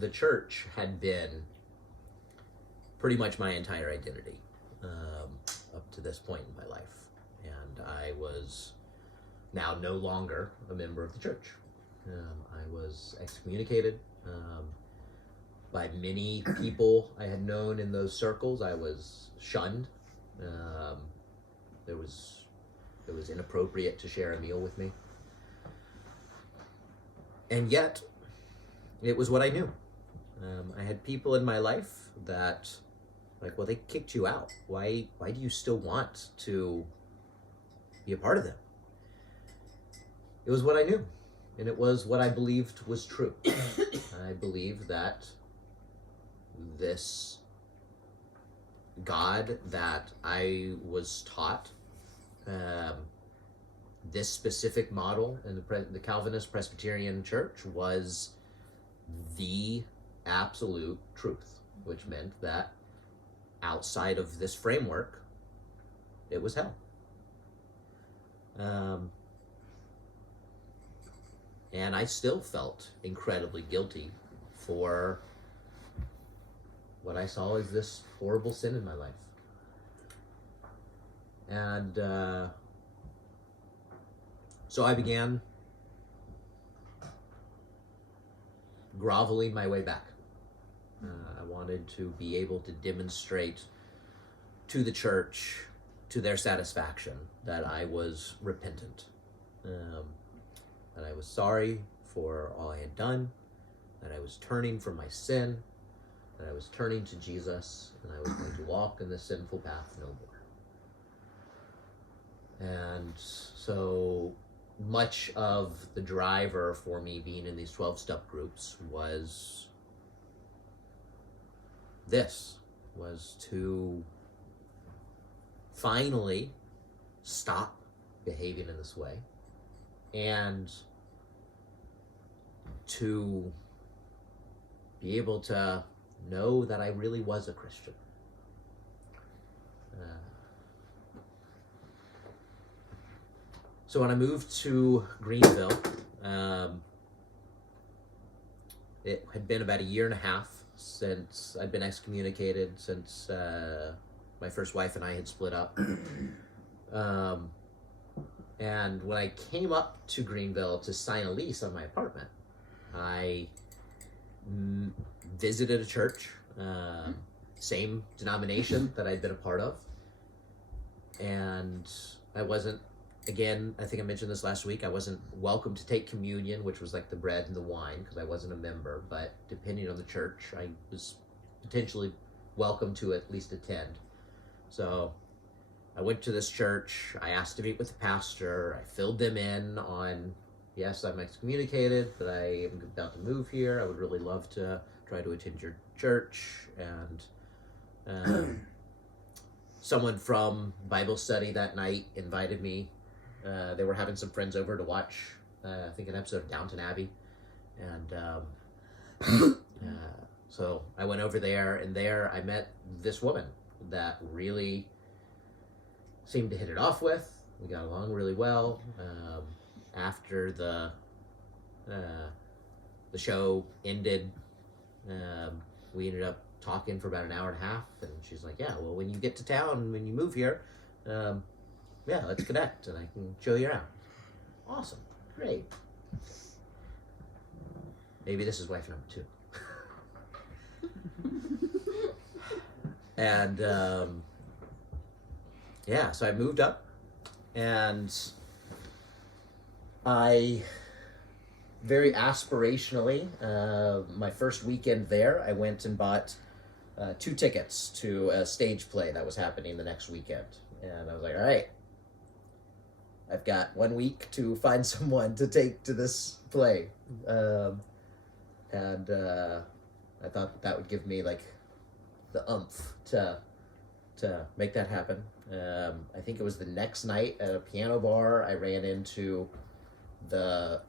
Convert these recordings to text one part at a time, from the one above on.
the church had been pretty much my entire identity up to this point in my life. And I was now no longer a member of the church. I was excommunicated by many people I had known in those circles. I was shunned. It was inappropriate to share a meal with me. And yet, it was what I knew. I had people in my life that, like, well, they kicked you out. Why do you still want to be a part of them? It was what I knew, and it was what I believed was true. I believed that this God that I was taught, this specific model in the Calvinist Presbyterian Church, was the absolute truth, which meant that outside of this framework, it was hell. And I still felt incredibly guilty for what I saw as this horrible sin in my life. And so I began groveling my way back. I wanted to be able to demonstrate to the church, to their satisfaction, that I was repentant, that I was sorry for all I had done, that I was turning from my sin, that I was turning to Jesus, and I was going to walk in the sinful path no more. And so much of the driver for me being in these 12-step groups was to finally stop behaving in this way and to be able to know that I really was a Christian. So when I moved to Greenville, it had been about 1.5 years since I'd been excommunicated, since my first wife and I had split up. And when I came up to Greenville to sign a lease on my apartment, I visited a church, same denomination that I'd been a part of. And I wasn't, again, I think I mentioned this last week, I wasn't welcome to take communion, which was like the bread and the wine, because I wasn't a member, but depending on the church, I was potentially welcome to at least attend. So I went to this church, I asked to meet with the pastor, I filled them in on, yes, I'm excommunicated, but I am about to move here, I would really love to try to attend your church. And someone from Bible study that night invited me. They were having some friends over to watch, I think, an episode of Downton Abbey. And so I went over there, and there I met this woman that really seemed to hit it off with. We got along really well. After the show ended, we ended up talking for about 1.5 hours, and she's like, yeah, well, when you get to town, when you move here, yeah, let's connect, and I can show you around. Awesome. Great. Maybe this is wife number 2. And, yeah, so I moved up, and I, very aspirationally, my first weekend there, I went and bought 2 tickets to a stage play that was happening the next weekend. And I was like, all right, I've got 1 week to find someone to take to this play. And I thought that would give me like the oomph to make that happen. I think it was the next night at a piano bar, I ran into the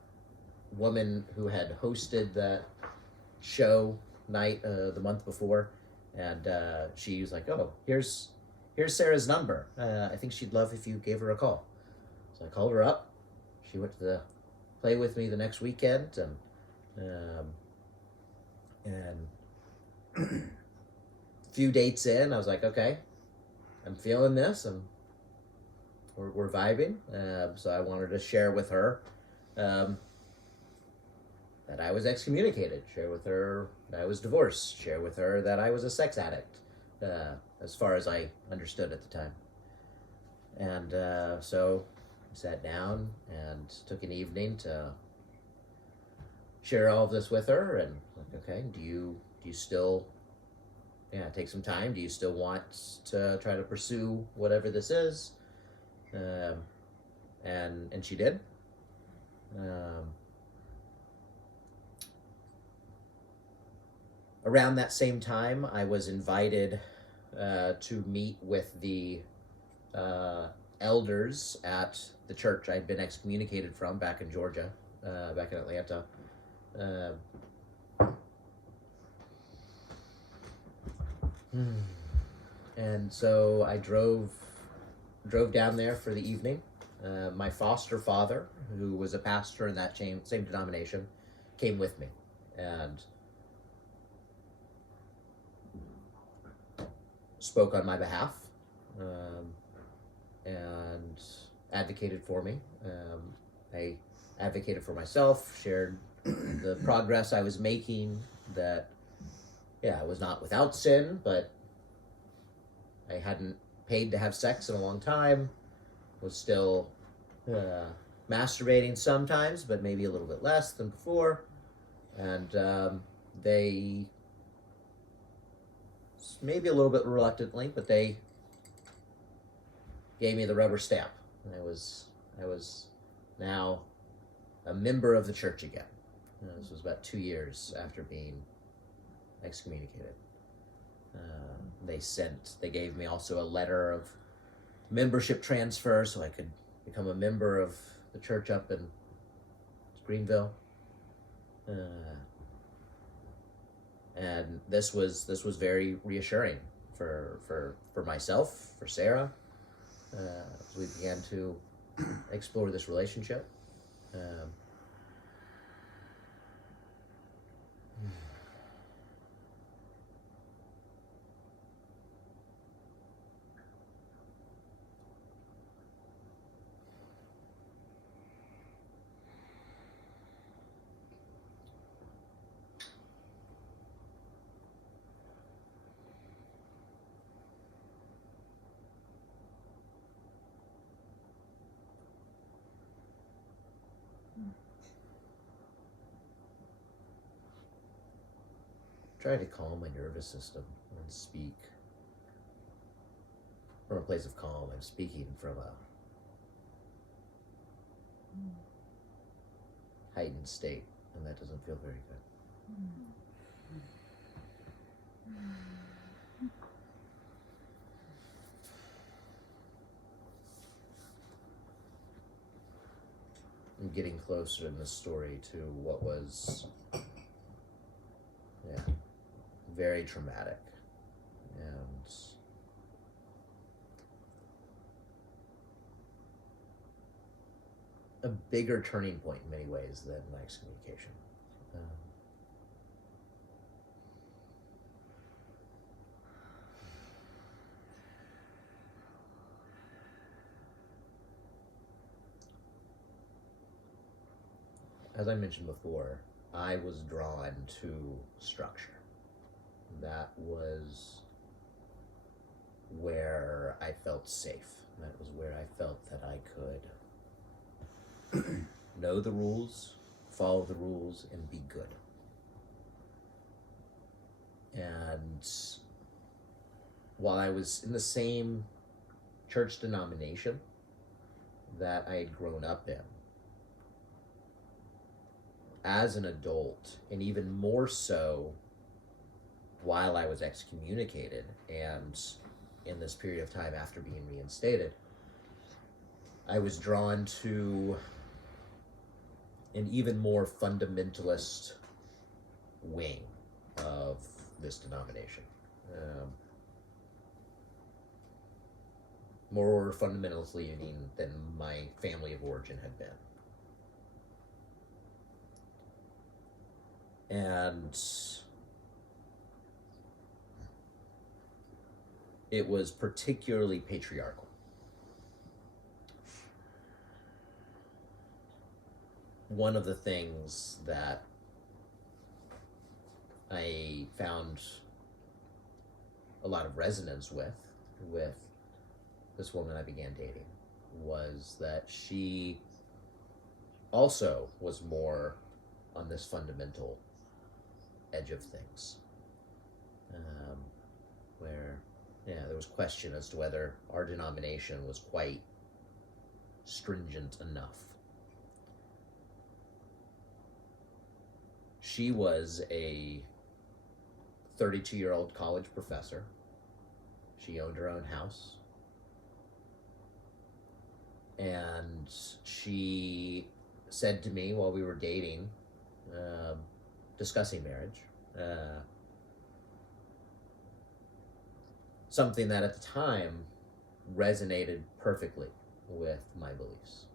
woman who had hosted that show night the month before. And she was like, oh, here's Sarah's number. I think she'd love if you gave her a call. So I called her up. She went to the play with me the next weekend, and And a few dates in, I was like, okay, I'm feeling this. We're vibing. So I wanted to share with her that I was excommunicated, share with her that I was divorced, share with her that I was a sex addict, as far as I understood at the time. And so I sat down and took an evening to share all of this with her. And like, okay, do you still, take some time? Do you still want to try to pursue whatever this is? And she did. Around that same time, I was invited to meet with the elders at the church I'd been excommunicated from back in Georgia, back in Atlanta. And so I drove down there for the evening. My foster father, who was a pastor in that same denomination, came with me and spoke on my behalf, and advocated for me. I advocated for myself, shared the progress I was making, that I was not without sin, but I hadn't paid to have sex in a long time, was still masturbating sometimes, but maybe a little bit less than before. And they, maybe a little bit reluctantly, but they gave me the rubber stamp. And I was now a member of the church again. This was about 2 years after being excommunicated. They gave me also a letter of membership transfer so I could become a member of the church up in Greenville. And this was very reassuring for myself, for Sarah, as we began to explore this relationship. Try to calm my nervous system and speak from a place of calm. I'm speaking from a heightened state, and that doesn't feel very good. I'm getting closer in this story to what was very traumatic and a bigger turning point in many ways than my excommunication. As I mentioned before, I was drawn to structure. That was where I felt safe. That was where I felt that I could know the rules, follow the rules, and be good. And while I was in the same church denomination that I had grown up in, as an adult, and even more so while I was excommunicated and in this period of time after being reinstated, I was drawn to an even more fundamentalist wing of this denomination. More fundamentalist leaning than my family of origin had been. And it was particularly patriarchal. One of the things that I found a lot of resonance with this woman I began dating was that she also was more on this fundamental edge of things, where there was question as to whether our denomination was quite stringent enough. She was a 32-year-old college professor. She owned her own house. And she said to me while we were dating, discussing marriage, something that at the time resonated perfectly with my beliefs.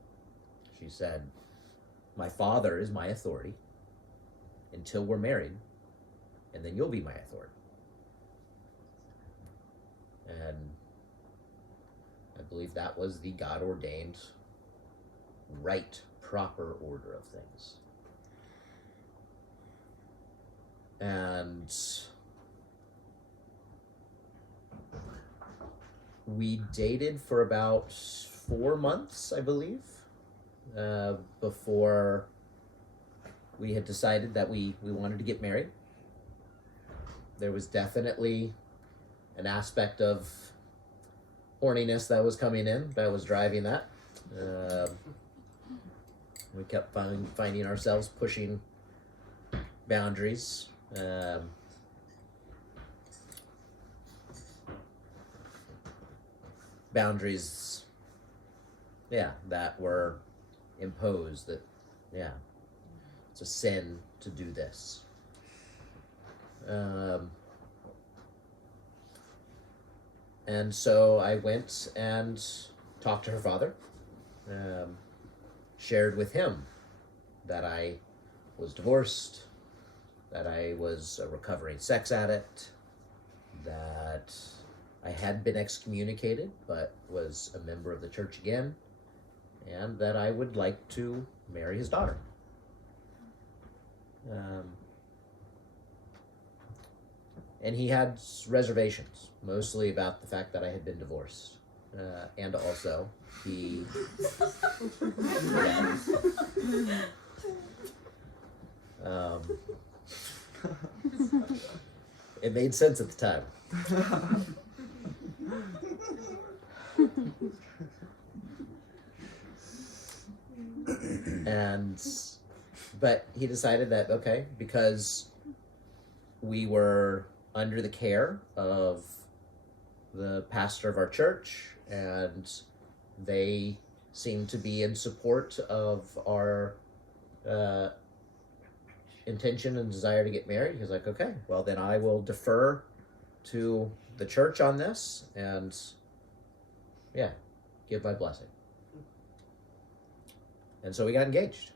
She said, my father is my authority until we're married, and then you'll be my authority. And I believe that was the God-ordained, right, proper order of things. And we dated for about 4 months, I believe, before we had decided that we wanted to get married. There was definitely an aspect of horniness that was coming in that was driving that. We kept finding ourselves pushing boundaries. Boundaries, that were imposed, that, it's a sin to do this. And so I went and talked to her father, shared with him that I was divorced, that I was a recovering sex addict, that I had been excommunicated but was a member of the church again, and that I would like to marry his daughter. And he had reservations, mostly about the fact that I had been divorced. And also, he... it made sense at the time. But he decided that, okay, because we were under the care of the pastor of our church, and they seemed to be in support of our intention and desire to get married. He was like, okay, well then I will defer to the church on this and give my blessing. And so we got engaged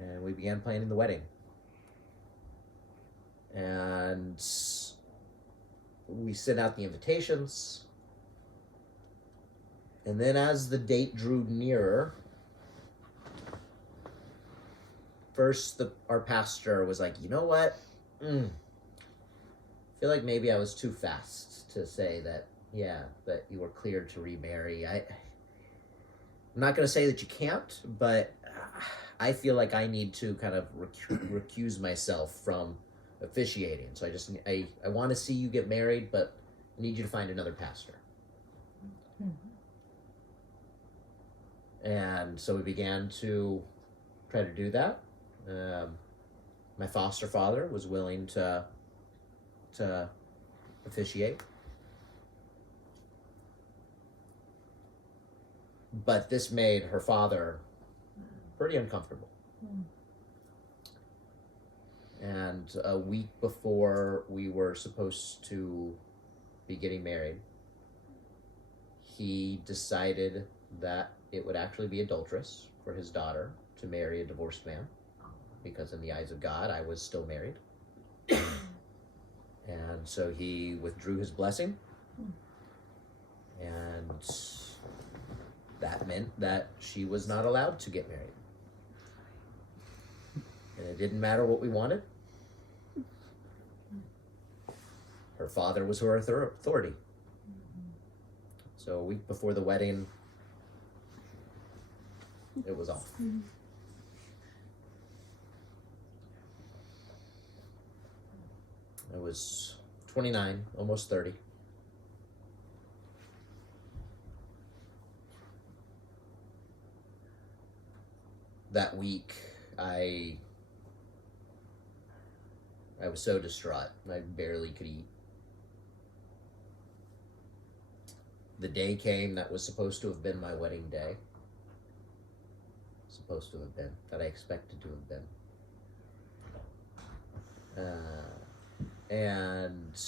and we began planning the wedding. And we sent out the invitations. And then as the date drew nearer, first our pastor was like, you know what? I feel like maybe I was too fast to say that, that you were cleared to remarry. I'm not going to say that you can't, but I feel like I need to kind of recuse myself from officiating. So I want to see you get married, but I need you to find another pastor. And so we began to try to do that. My foster father was willing to officiate. But this made her father pretty uncomfortable. And a week before we were supposed to be getting married, he decided that it would actually be adulterous for his daughter to marry a divorced man, because in the eyes of God, I was still married. And so he withdrew his blessing And that meant that she was not allowed to get married. And it didn't matter what we wanted. Her father was her authority. So a week before the wedding, it was off. I was 29, almost 30. That week, I was so distraught. I barely could eat. The day came that was supposed to have been my wedding day. Supposed to have been, that I expected to have been. And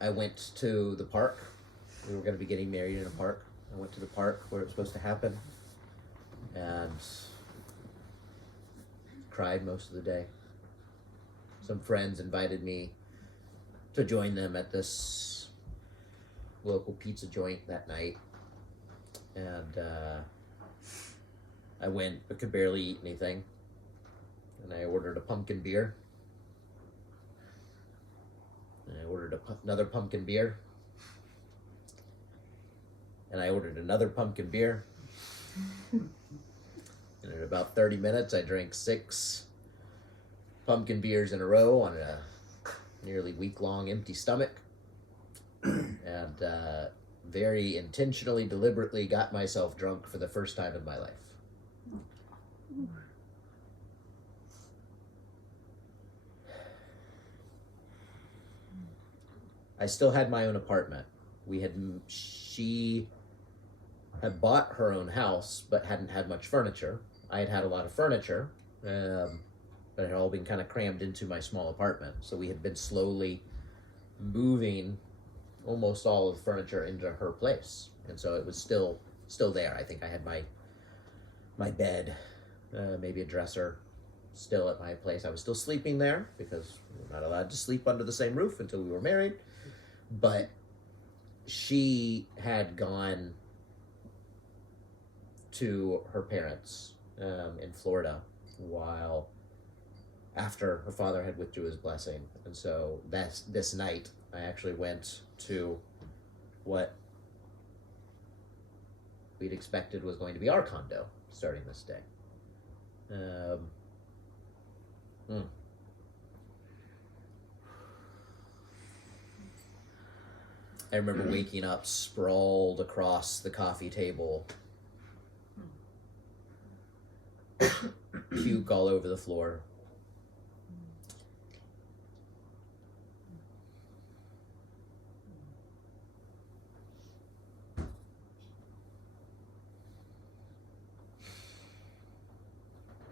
I went to the park. We were going to be getting married in a park. I went to the park where it was supposed to happen and cried most of the day. Some friends invited me to join them at this local pizza joint that night. And I went, but could barely eat anything. And I ordered a pumpkin beer. And I ordered another pumpkin beer. And I ordered another pumpkin beer. And in about 30 minutes, I drank 6 pumpkin beers in a row on a nearly week-long empty stomach. And very intentionally, deliberately got myself drunk for the first time in my life. I still had my own apartment. She had bought her own house, but hadn't had much furniture. I had had a lot of furniture, but it had all been kind of crammed into my small apartment. So we had been slowly moving almost all of the furniture into her place. And so it was still there. I think I had my bed, maybe a dresser, still at my place. I was still sleeping there because we were not allowed to sleep under the same roof until we were married. But she had gone to her parents in Florida after her father had withdrew his blessing. And so this night, I actually went to what we'd expected was going to be our condo starting this day. I remember waking up sprawled across the coffee table, puke all over the floor.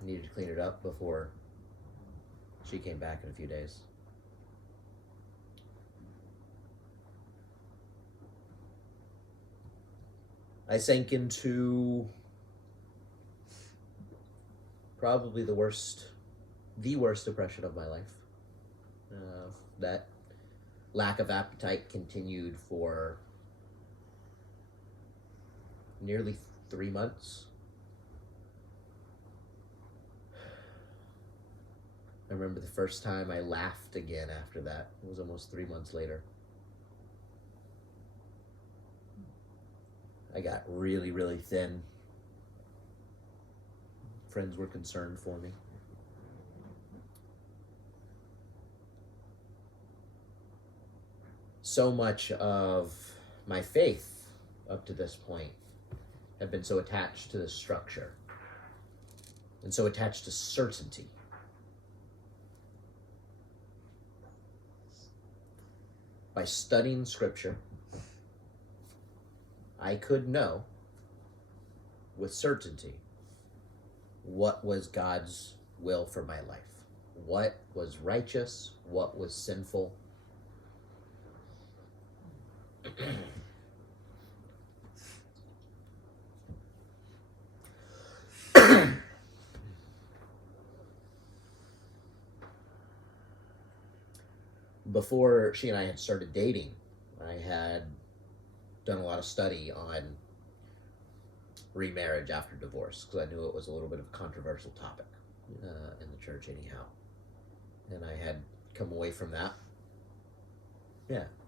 Needed to clean it up before she came back in a few days. I sank into probably the worst depression of my life. That lack of appetite continued for nearly 3 months. I remember the first time I laughed again after that. It was almost 3 months later. I got really, really thin. Friends were concerned for me. So much of my faith up to this point had been so attached to this structure and so attached to certainty. By studying Scripture, I could know with certainty what was God's will for my life, what was righteous, what was sinful. before she and I had started dating, I had done a lot of study on remarriage after divorce, because I knew it was a little bit of a controversial topic in the church anyhow. And I had come away from that,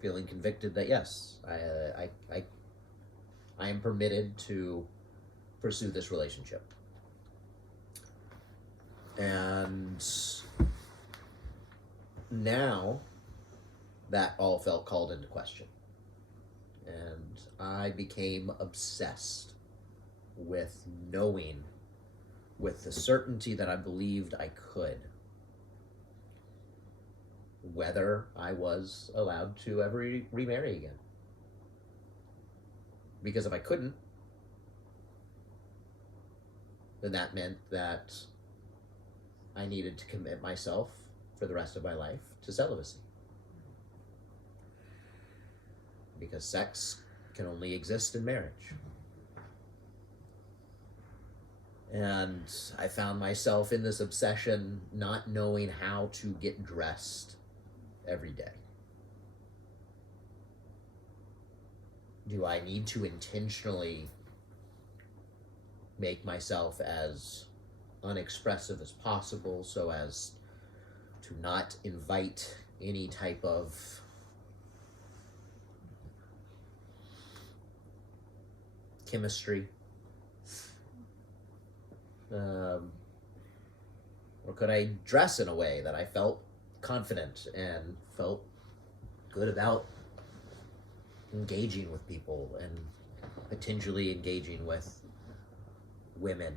feeling convicted that yes, I am permitted to pursue this relationship. And now that all felt called into question. And I became obsessed with knowing, with the certainty that I believed I could, whether I was allowed to ever remarry again. Because if I couldn't, then that meant that I needed to commit myself for the rest of my life to celibacy. Because sex can only exist in marriage. And I found myself in this obsession, not knowing how to get dressed every day. Do I need to intentionally make myself as unexpressive as possible so as to not invite any type of chemistry? Or could I dress in a way that I felt confident and felt good about engaging with people and potentially engaging with women?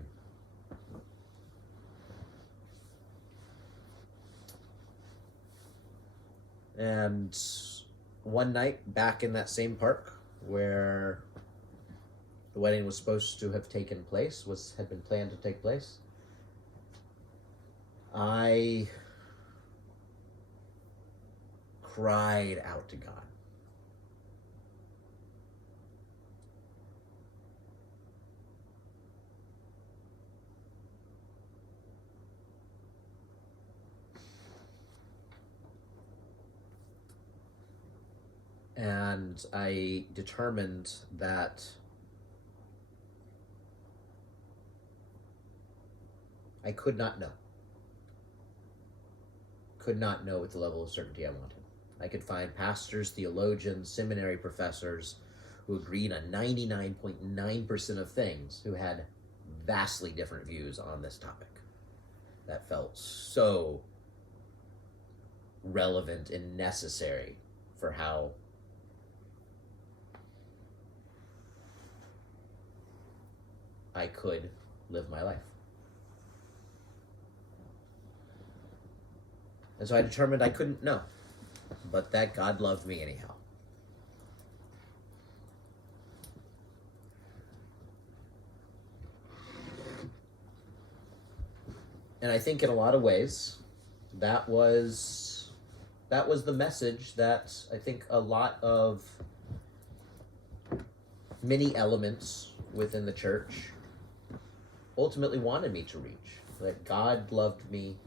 And one night back in that same park where the wedding was supposed to have taken place, had been planned to take place, I cried out to God. And I determined that I could not know. Could not know with the level of certainty I wanted. I could find pastors, theologians, seminary professors who agreed on 99.9% of things, who had vastly different views on this topic. That felt so relevant and necessary for how I could live my life. And so I determined I couldn't know, but that God loved me anyhow. And I think in a lot of ways, that was the message that I think a lot of many elements within the church ultimately wanted me to reach. That God loved me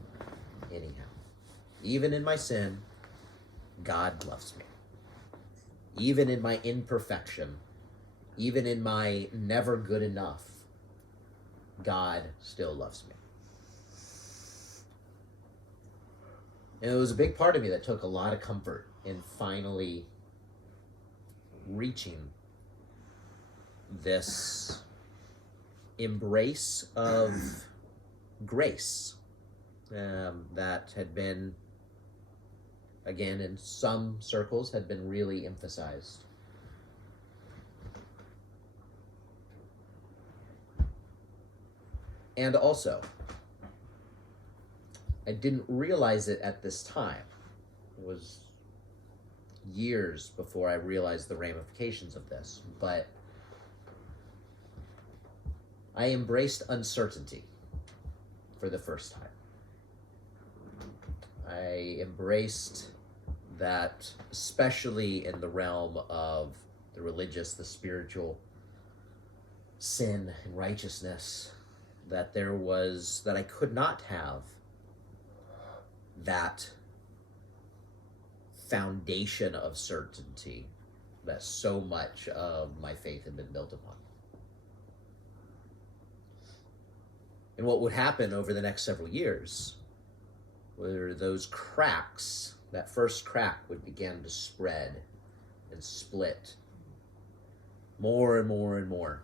anyhow. Even in my sin, God loves me. Even in my imperfection, even in my never good enough, God still loves me. And it was a big part of me that took a lot of comfort in finally reaching this embrace of grace that had been, again, in some circles, had been really emphasized. And also, I didn't realize it at this time. It was years before I realized the ramifications of this, but I embraced uncertainty for the first time. I embraced that, especially in the realm of the religious, the spiritual, sin and righteousness, that I could not have that foundation of certainty that so much of my faith had been built upon. And what would happen over the next several years were those cracks, that first crack would begin to spread and split more and more and more.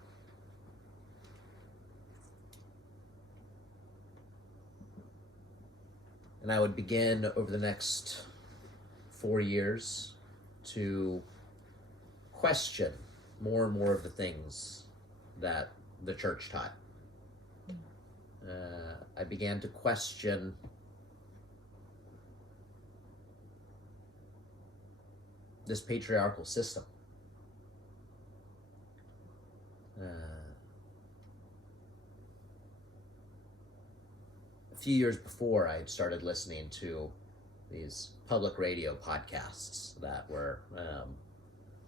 And I would begin over the next 4 years to question more and more of the things that the church taught. I began to question this patriarchal system. A few years before, I had started listening to these public radio podcasts that were,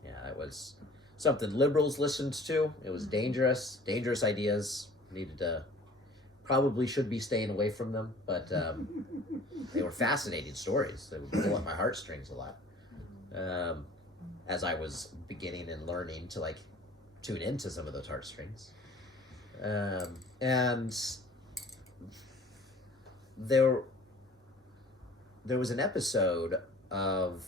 it was something liberals listened to. It was dangerous ideas. Probably should be staying away from them, but they were fascinating stories. They would pull at my heartstrings a lot as I was beginning and learning to tune into some of those heartstrings. And there was an episode of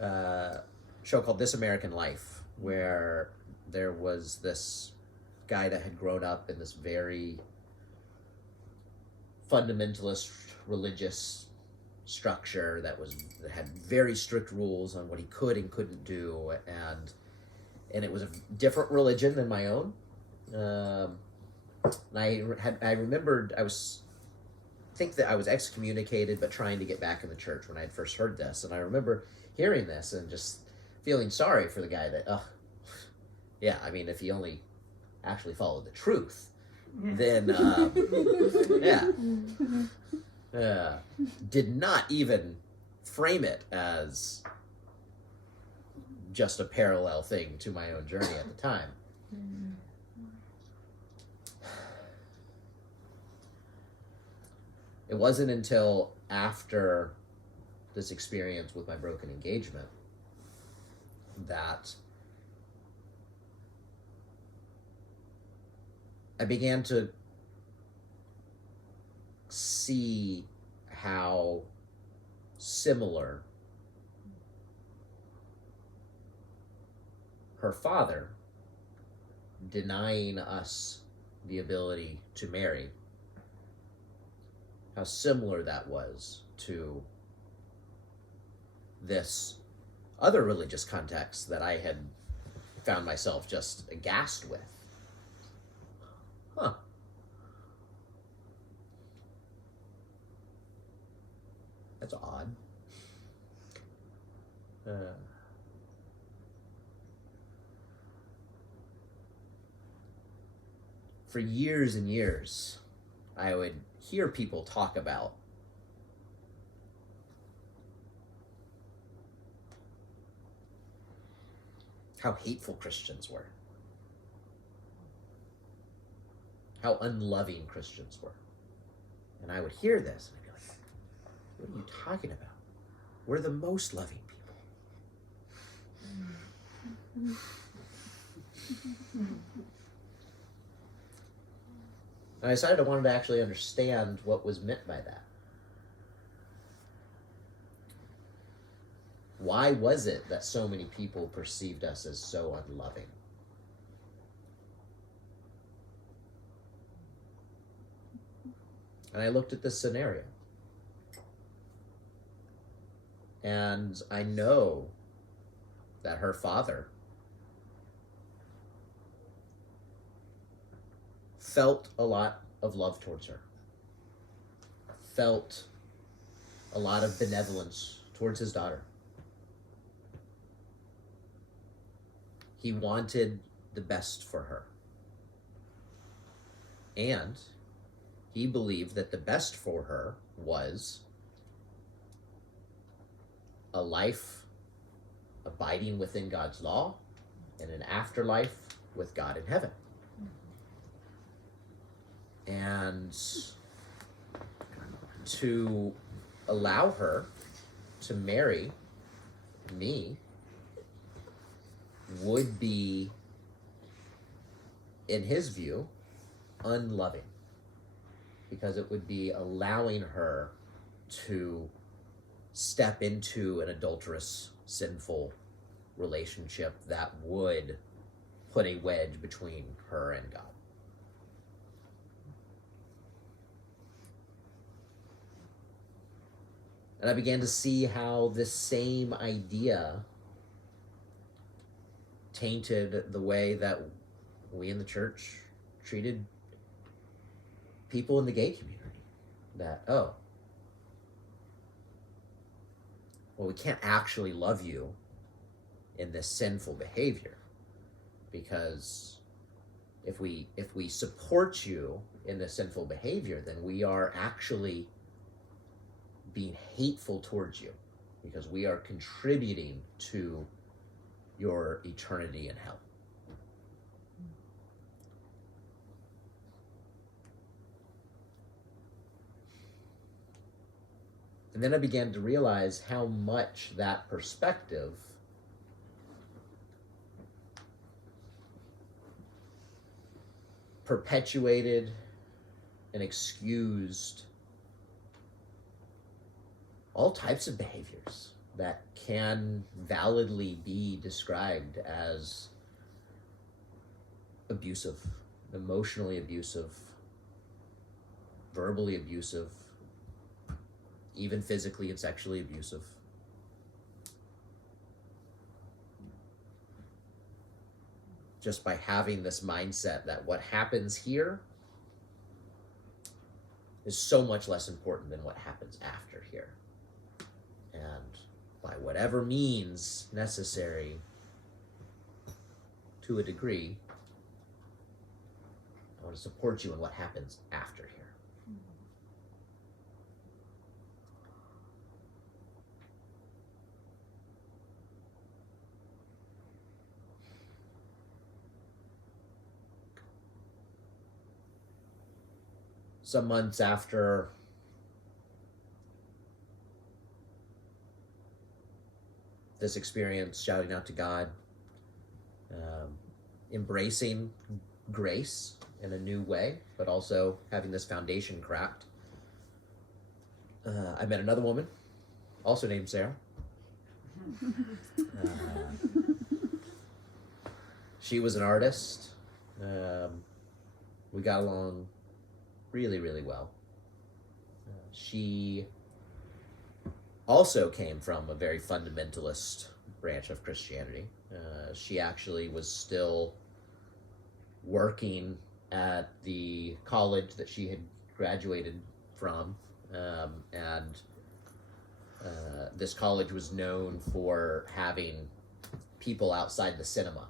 a show called This American Life where there was this guy that had grown up in this very fundamentalist religious structure that had very strict rules on what he could and couldn't do, and it was a different religion than my own. And I remembered I think that I was excommunicated but trying to get back in the church when I had first heard this, and I remember hearing this and just feeling sorry for the guy that if he only actually followed the truth, then did not even frame it as just a parallel thing to my own journey at the time. It wasn't until after this experience with my broken engagement that I began to see how similar her father denying us the ability to marry, how similar that was to this other religious context that I had found myself just aghast with. Huh. That's odd. For years and years, I would hear people talk about how hateful Christians were, how unloving Christians were. And I would hear this and I'd be like, what are you talking about? We're the most loving people. And I decided I wanted to actually understand what was meant by that. Why was it that so many people perceived us as so unloving? And I looked at this scenario. And I know that her father felt a lot of love towards her, felt a lot of benevolence towards his daughter. He wanted the best for her. And he believed that the best for her was a life abiding within God's law and an afterlife with God in heaven. And to allow her to marry me would be, in his view, unloving, because it would be allowing her to step into an adulterous, sinful relationship that would put a wedge between her and God. And I began to see how this same idea tainted the way that we in the church treated people in the gay community. That, oh, well, we can't actually love you in this sinful behavior, because if we support you in this sinful behavior, then we are actually being hateful towards you, because we are contributing to your eternity in hell. And then I began to realize how much that perspective perpetuated and excused all types of behaviors that can validly be described as abusive, emotionally abusive, verbally abusive, even physically and sexually abusive. Just by having this mindset that what happens here is so much less important than what happens after here. And by whatever means necessary, to a degree, I want to support you in what happens after here. Some months after this experience, shouting out to God, embracing grace in a new way, but also having this foundation cracked, I met another woman, also named Sarah. She was an artist. We got along really, really well. She also came from a very fundamentalist branch of Christianity. She actually was still working at the college that she had graduated from, and this college was known for having people outside the cinema.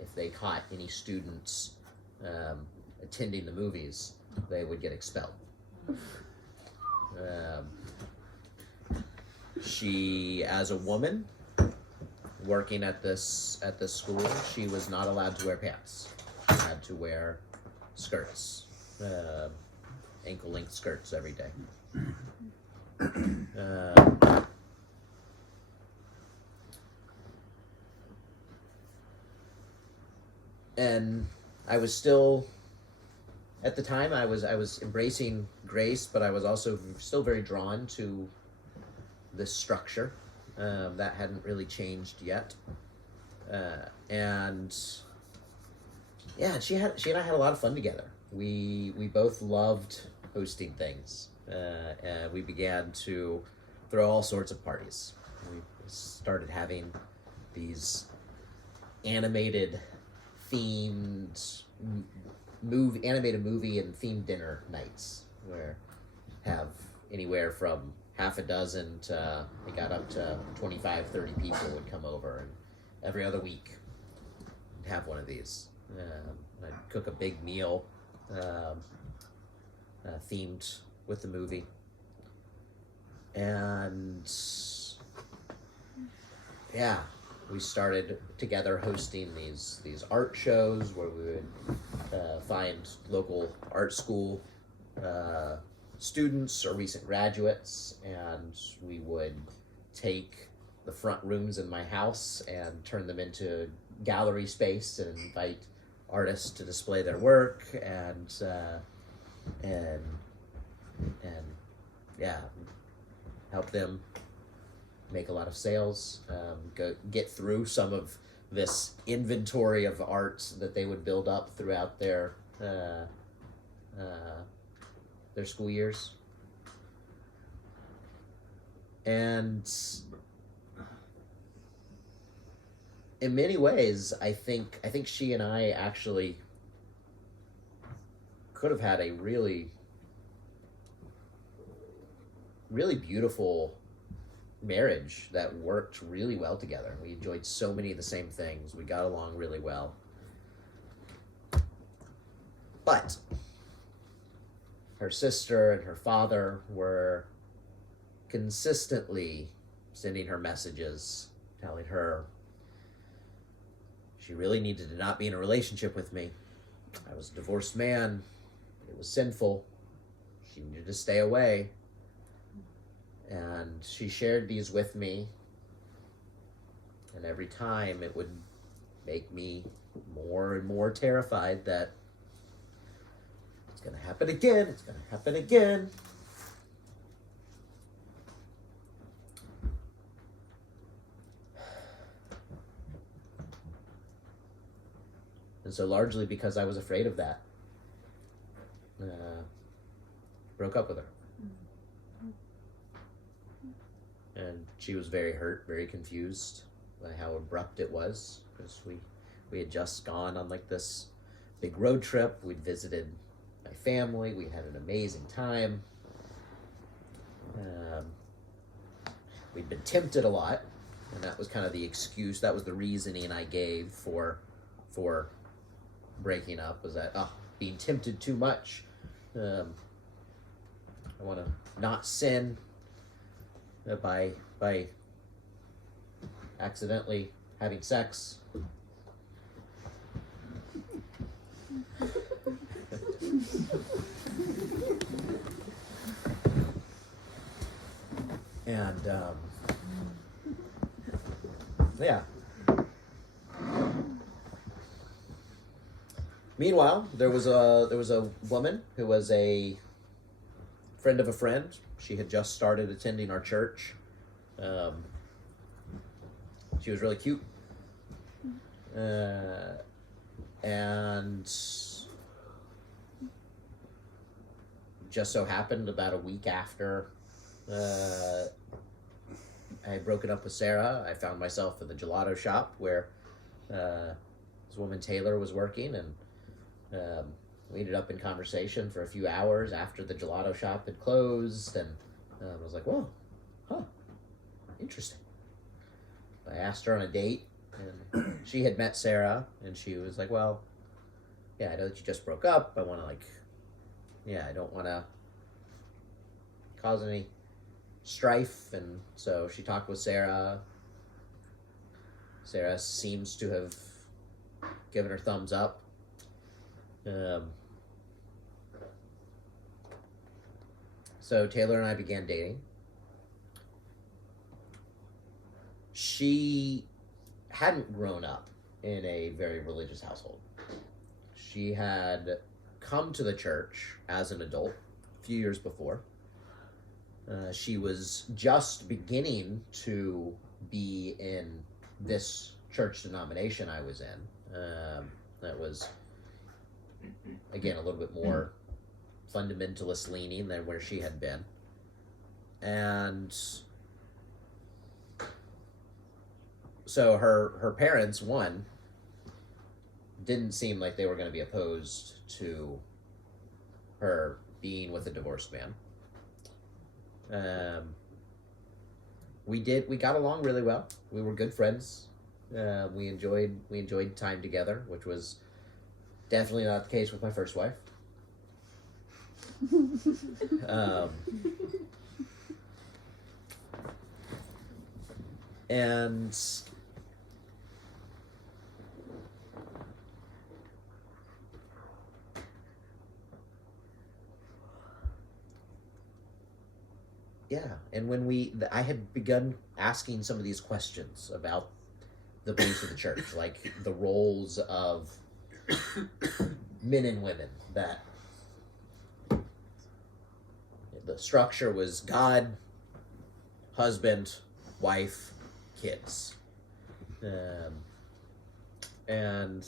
If they caught any students attending the movies, they would get expelled. She, as a woman working at this school, she was not allowed to wear pants. She had to wear skirts, ankle-length skirts every day. And I was still, at the time, I was embracing grace, but I was also still very drawn to this structure that hadn't really changed yet. And yeah, she and I had a lot of fun together. We both loved hosting things, and we began to throw all sorts of parties. We started having these animated themed animated movie and themed dinner nights, where have anywhere from half a dozen to, it got up to 25, 30 people would come over, and every other week I'd have one of these. I'd cook a big meal themed with the movie. And yeah, we started together hosting these art shows where we would find local art school students or recent graduates, and we would take the front rooms in my house and turn them into gallery space and invite artists to display their work and yeah, help them make a lot of sales, get through some of this inventory of art that they would build up throughout their school years. And in many ways, I think she and I actually could have had a really, really beautiful marriage that worked really well together. We enjoyed so many of the same things. We got along really well. But her sister and her father were consistently sending her messages, telling her she really needed to not be in a relationship with me. I was a divorced man. It was sinful. She needed to stay away. And she shared these with me. And every time it would make me more and more terrified that it's going to happen again. It's going to happen again. And so largely because I was afraid of that, broke up with her. And she was very hurt, very confused by how abrupt it was, because we had just gone on like this big road trip. We'd visited my family. We had an amazing time. We'd been tempted a lot, and that was kind of the excuse. That was the reasoning I gave for breaking up, was that being tempted too much. I want to not sin by accidentally having sex. And yeah. Meanwhile, there was a woman who was a friend of a friend. She had just started attending our church. She was really cute. And just so happened about a week after I had broken up with Sarah, I found myself in the gelato shop where this woman Taylor was working, and we ended up in conversation for a few hours after the gelato shop had closed, and I was like, whoa, interesting. I asked her on a date, and she had met Sarah, and she was like, well, yeah, I know that you just broke up. I want to I don't want to cause any strife. And so she talked with Sarah. Sarah seems to have given her thumbs up. So Taylor and I began dating. She hadn't grown up in a very religious household. She had come to the church as an adult a few years before. She was just beginning to be in this church denomination I was in. That was, again, a little bit more fundamentalist leaning than where she had been. And so her parents, one, didn't seem like they were going to be opposed to her being with a divorced man. We got along really well. We were good friends. We enjoyed time together, which was definitely not the case with my first wife. And yeah, and when I had begun asking some of these questions about the beliefs of the church, like the roles of men and women, that the structure was God, husband, wife, kids. And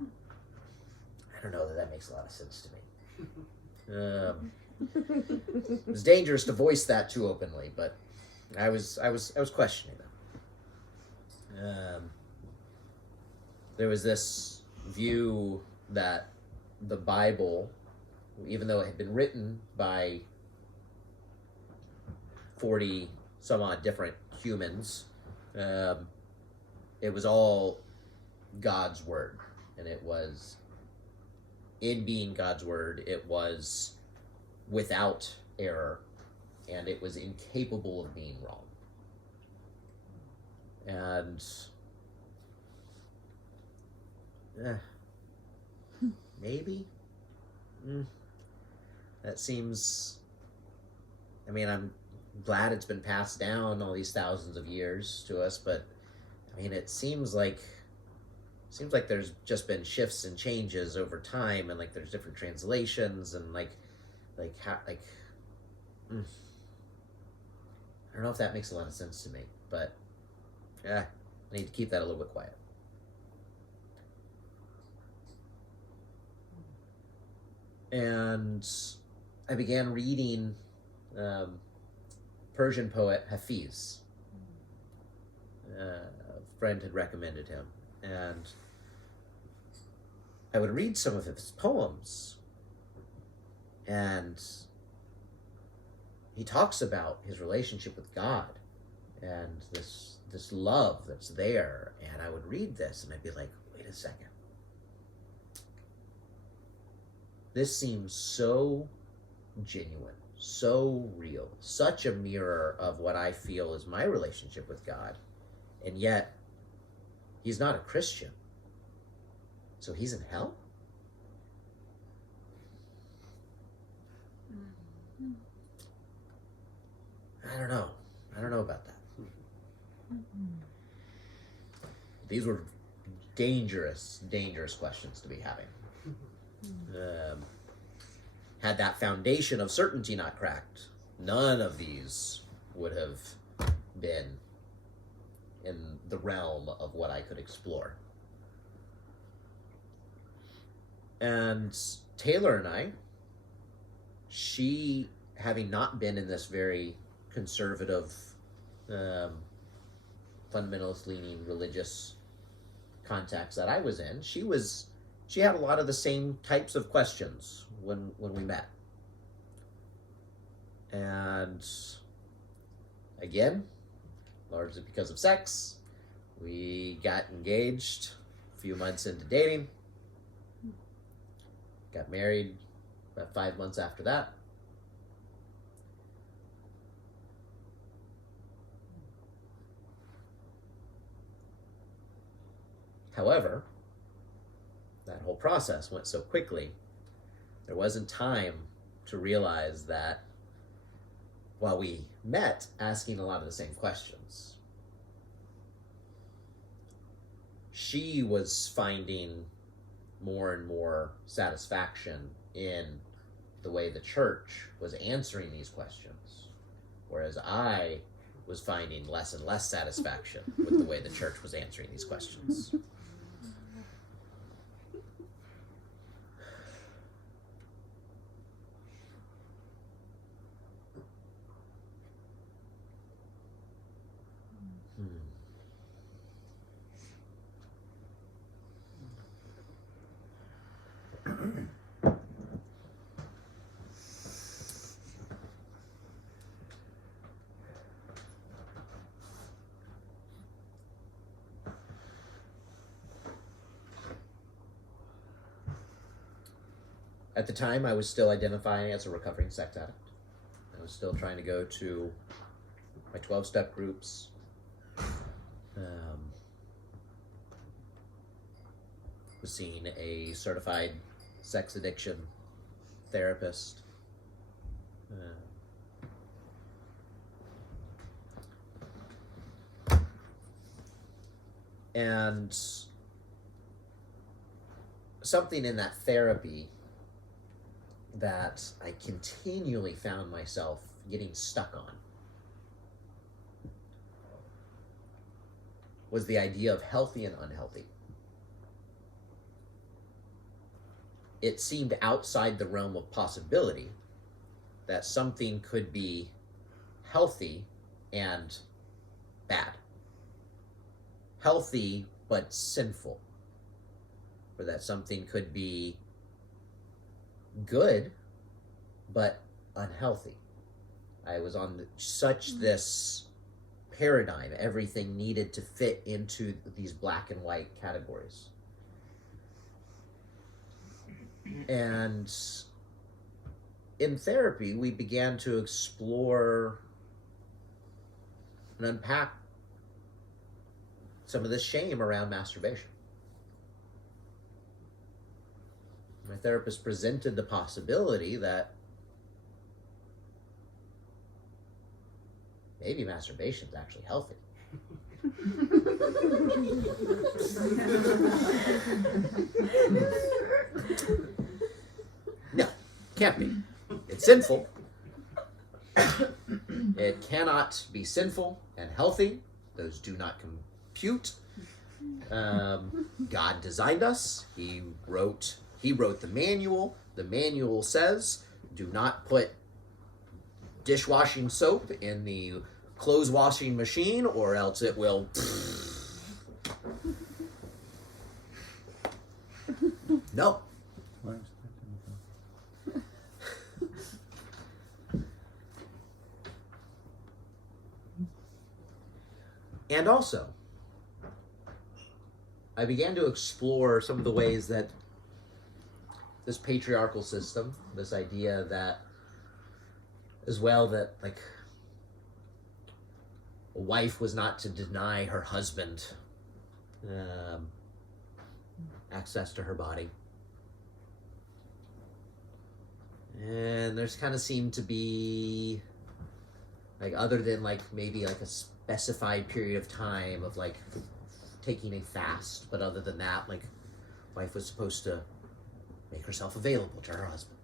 I don't know that makes a lot of sense to me. It was dangerous to voice that too openly, but I was questioning them. There was this view that the Bible, even though it had been written by 40 some odd different humans, it was all God's word, and it was, in being God's word, it was without error, and it was incapable of being wrong. And maybe that seems, I mean, I'm glad it's been passed down all these thousands of years to us, but I mean, it seems like there's just been shifts and changes over time, and like there's different translations, and I don't know if that makes a lot of sense to me, but I need to keep that a little bit quiet. And I began reading Persian poet Hafiz. A friend had recommended him, and I would read some of his poems, and he talks about his relationship with God and this love that's there, and I would read this and I'd be like, wait a second, this seems so genuine, so real, such a mirror of what I feel is my relationship with God, and yet he's not a Christian, so he's in hell? I don't know about that. These were dangerous questions to be having. Had that foundation of certainty not cracked, none of these would have been in the realm of what I could explore. And Taylor and I, she, having not been in this very conservative, fundamentalist leaning religious context that I was in, she had a lot of the same types of questions when we met. And again, largely because of sex, we got engaged a few months into dating, got married about 5 months after that. However, that whole process went so quickly, there wasn't time to realize that while we met asking a lot of the same questions, she was finding more and more satisfaction in the way the church was answering these questions, whereas I was finding less and less satisfaction with the way the church was answering these questions. At the time, I was still identifying as a recovering sex addict. I was still trying to go to my 12-step groups. Was seeing a certified sex addiction therapist. And something in that therapy that I continually found myself getting stuck on was the idea of healthy and unhealthy. It seemed outside the realm of possibility that something could be healthy and bad. Healthy but sinful. Or that something could be good but unhealthy. I was on such this paradigm. Everything needed to fit into these black and white categories. And in therapy, we began to explore and unpack some of the shame around masturbation. My therapist presented the possibility that maybe masturbation is actually healthy. No, can't be. It's sinful. It cannot be sinful and healthy. Those do not compute. God designed us. He wrote the manual. The manual says, do not put dishwashing soap in the clothes washing machine or else it will... No. And also, I began to explore some of the ways that this patriarchal system, this idea that, as well, that like a wife was not to deny her husband access to her body. And there's kind of seemed to be, like, other than like maybe like a specified period of time of like taking a fast, but other than that, like, wife was supposed to make herself available to her husband.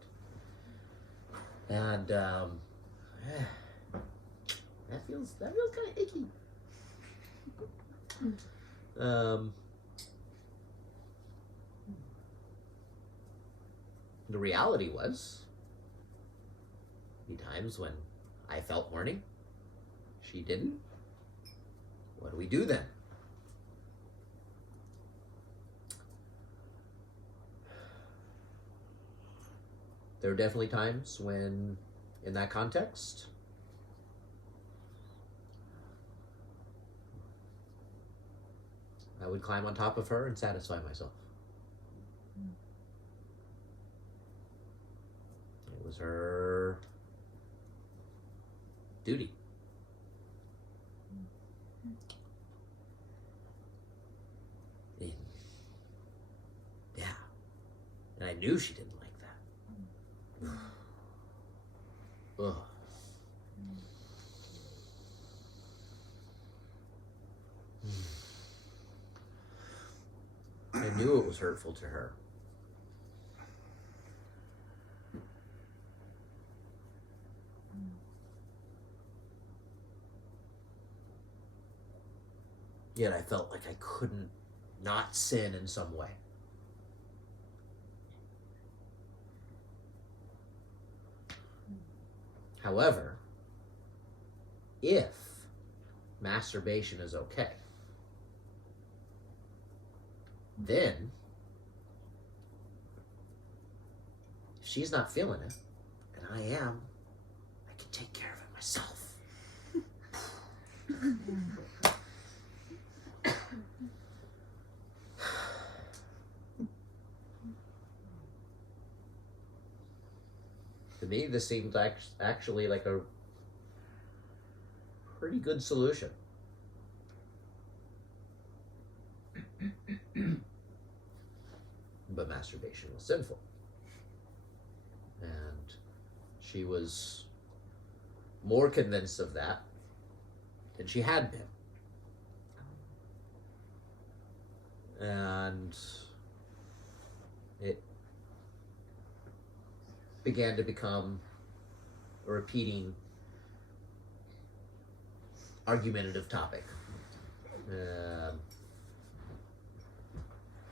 And that feels kind of icky. The reality was, times when I felt horny, she didn't. What do we do then? There are definitely times when, in that context, I would climb on top of her and satisfy myself. It was her duty. Yeah. And I knew she didn't like that. Ugh. I knew it was hurtful to her. Yet I felt like I couldn't not sin in some way. However, if masturbation is okay, then if she's not feeling it, and I am, I can take care of it myself. To me, this seems actually like a pretty good solution. But masturbation was sinful. And she was more convinced of that than she had been. and it began to become a repeating argumentative topic.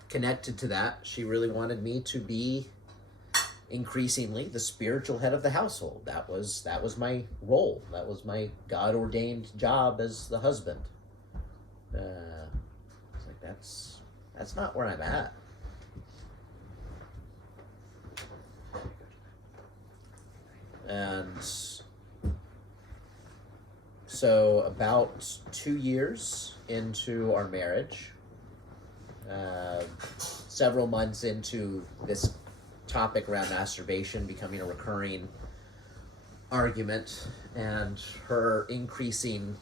Connected to that, she really wanted me to be increasingly the spiritual head of the household. That was my role. That was my God-ordained job as the husband. It's like, that's not where I'm at. And so about 2 years into our marriage, several months into this topic around masturbation becoming a recurring argument, and her increasing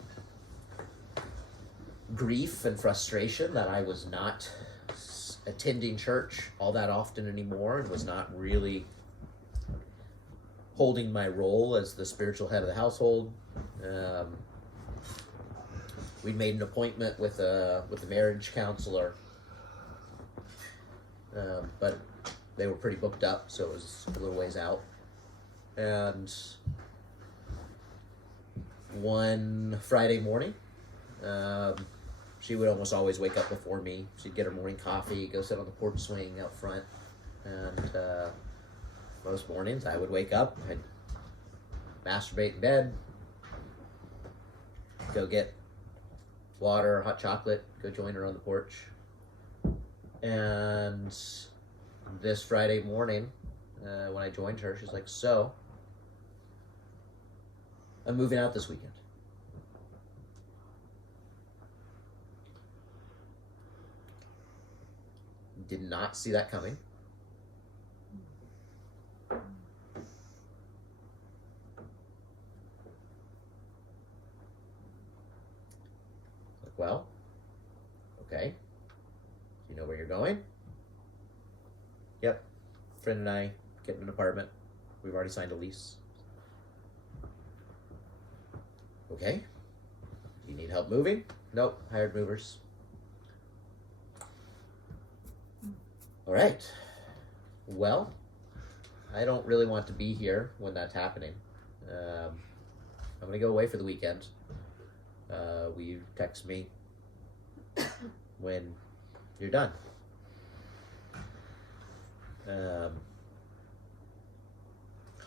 grief and frustration that I was not attending church all that often anymore and was not really holding my role as the spiritual head of the household. We made an appointment with a marriage counselor, but they were pretty booked up, so it was a little ways out. And one Friday morning, she would almost always wake up before me. She'd get her morning coffee, go sit on the porch swing out front, and most mornings I would wake up, I'd masturbate in bed, go get water, hot chocolate, go join her on the porch. And this Friday morning, when I joined her, she's like, so, I'm moving out this weekend. Did not see that coming. Like, well, okay. Do you know where you're going? Yep. Friend and I getting an apartment. We've already signed a lease. Okay. Do you need help moving? Nope. Hired movers. All right. Well, I don't really want to be here when that's happening. I'm going to go away for the weekend. Will you text me when you're done?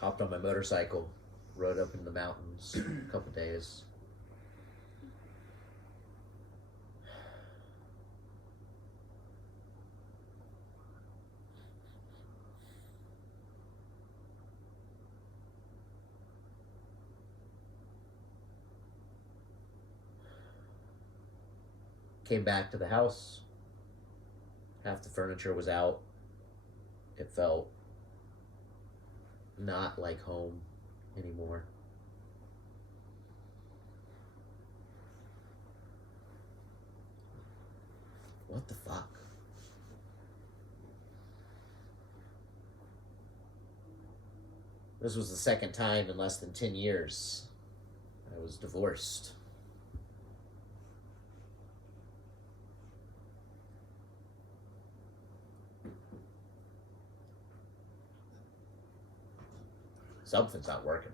Hopped on my motorcycle, rode up in the mountains a couple days. Came back to the house. Half the furniture was out. It felt not like home anymore. What the fuck? This was the second time in less than 10 years I was divorced. Something's not working.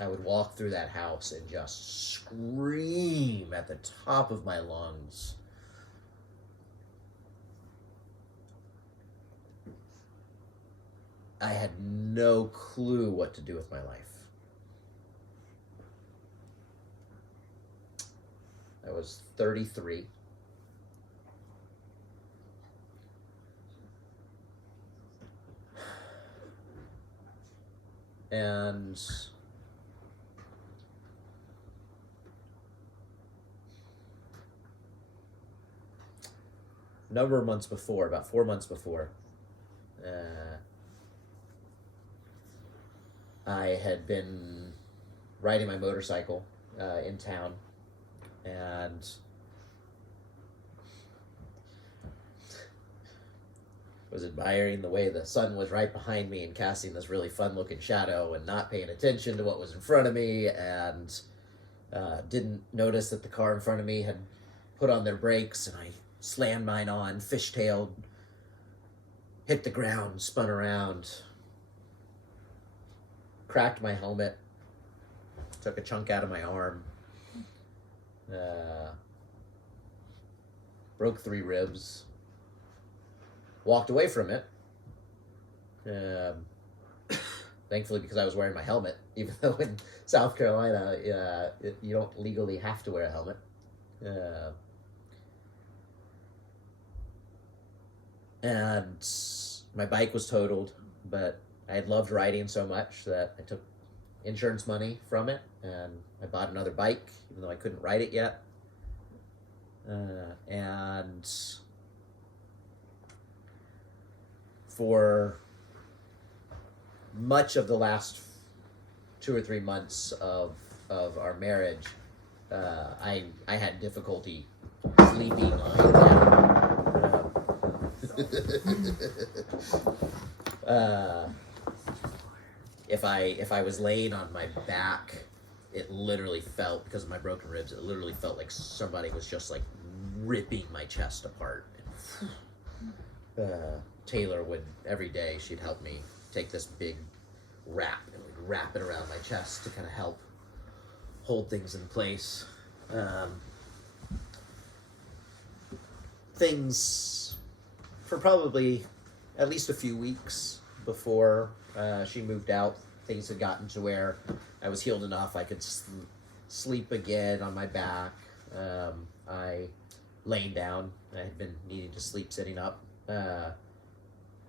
I would walk through that house and just scream at the top of my lungs. I had no clue what to do with my life. I was 33. And a number of months before, about 4 months before, I had been riding my motorcycle in town, and was admiring the way the sun was right behind me and casting this really fun-looking shadow and not paying attention to what was in front of me, and didn't notice that the car in front of me had put on their brakes, and I slammed mine on, fishtailed, hit the ground, spun around, cracked my helmet, took a chunk out of my arm, broke 3 ribs, walked away from it. Thankfully, because I was wearing my helmet, even though in South Carolina, you don't legally have to wear a helmet. And my bike was totaled, but I had loved riding so much that I took insurance money from it, and I bought another bike, even though I couldn't ride it yet. And for much of the last 2 or 3 months of our marriage, I had difficulty sleeping lying down. If I was laying on my back, it literally felt, because of my broken ribs, it literally felt like somebody was just like ripping my chest apart. Taylor would, every day, she'd help me take this big wrap and we'd wrap it around my chest to kind of help hold things in place. Things for probably at least a few weeks before she moved out, things had gotten to where I was healed enough I could sleep again on my back. I laying down, I had been needing to sleep sitting up,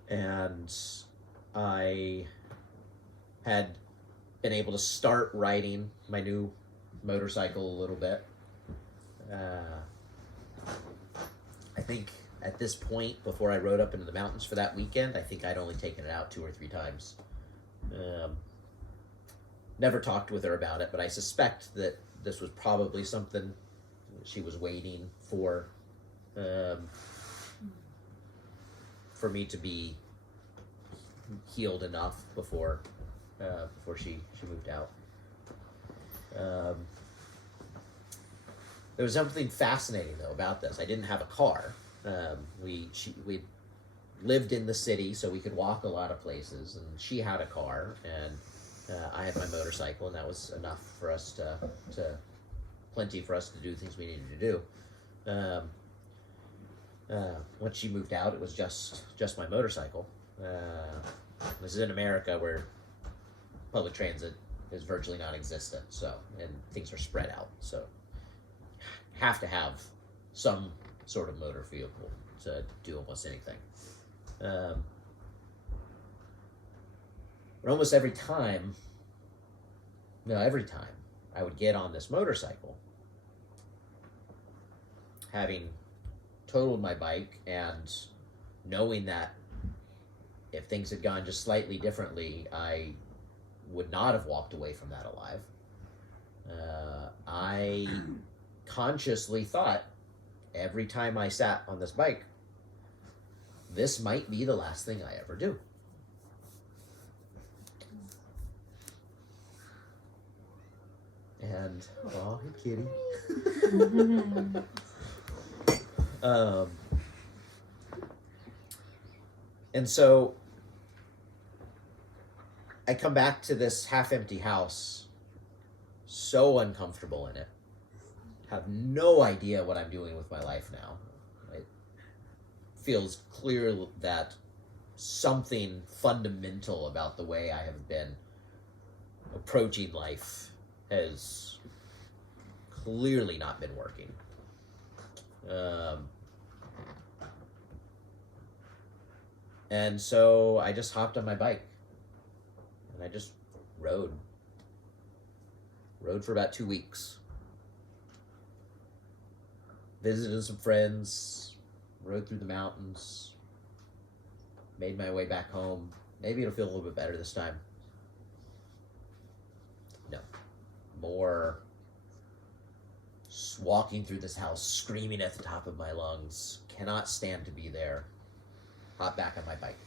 and I had been able to start riding my new motorcycle a little bit. I think at this point, before I rode up into the mountains for that weekend, I think I'd only taken it out 2 or 3 times. Never talked with her about it, but I suspect that this was probably something she was waiting for me to be healed enough before she moved out. There was something fascinating though about this. I didn't have a car. We lived in the city, so we could walk a lot of places, and she had a car, and I had my motorcycle, and that was enough for us plenty for us to do things we needed to do. Once she moved out, it was just my motorcycle. This is in America where public transit is virtually non-existent, so, and things are spread out, so have to have some sort of motor vehicle to do almost anything. But almost every time I would get on this motorcycle, having totaled my bike and knowing that if things had gone just slightly differently, I would not have walked away from that alive. I consciously thought every time I sat on this bike, this might be the last thing I ever do. And, oh, hey, kitty. And so I come back to this half-empty house, so uncomfortable in it, have no idea what I'm doing with my life now. It feels clear that something fundamental about the way I have been approaching life has clearly not been working. And so I just hopped on my bike and I just rode for about 2 weeks. Visited some friends, rode through the mountains, made my way back home. Maybe it'll feel a little bit better this time. No. More walking through this house, screaming at the top of my lungs. Cannot stand to be there. hop back on my bike.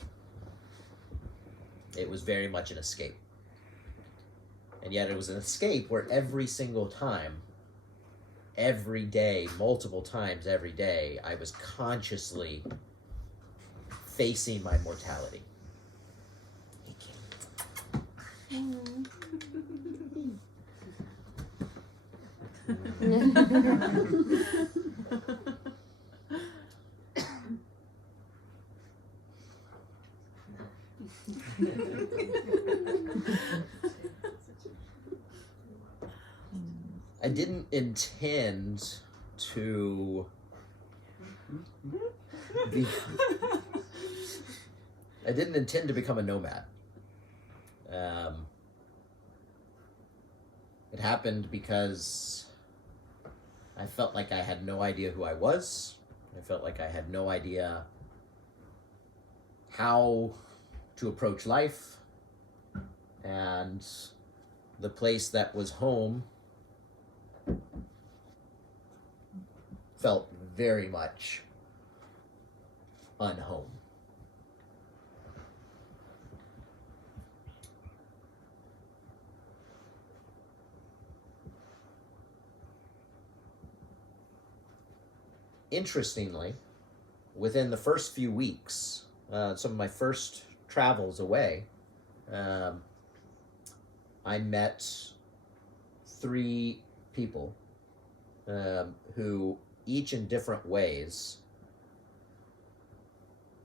It was very much an escape. And yet it was an escape where every single time, every day, multiple times every day, I was consciously facing my mortality. I didn't intend to be, I didn't intend to become a nomad. It happened because I felt like I had no idea who I was. I felt like I had no idea how to approach life. And the place that was home felt very much unhome. Interestingly, within the first few weeks, some of my first travels away, I met 3 people who, each in different ways,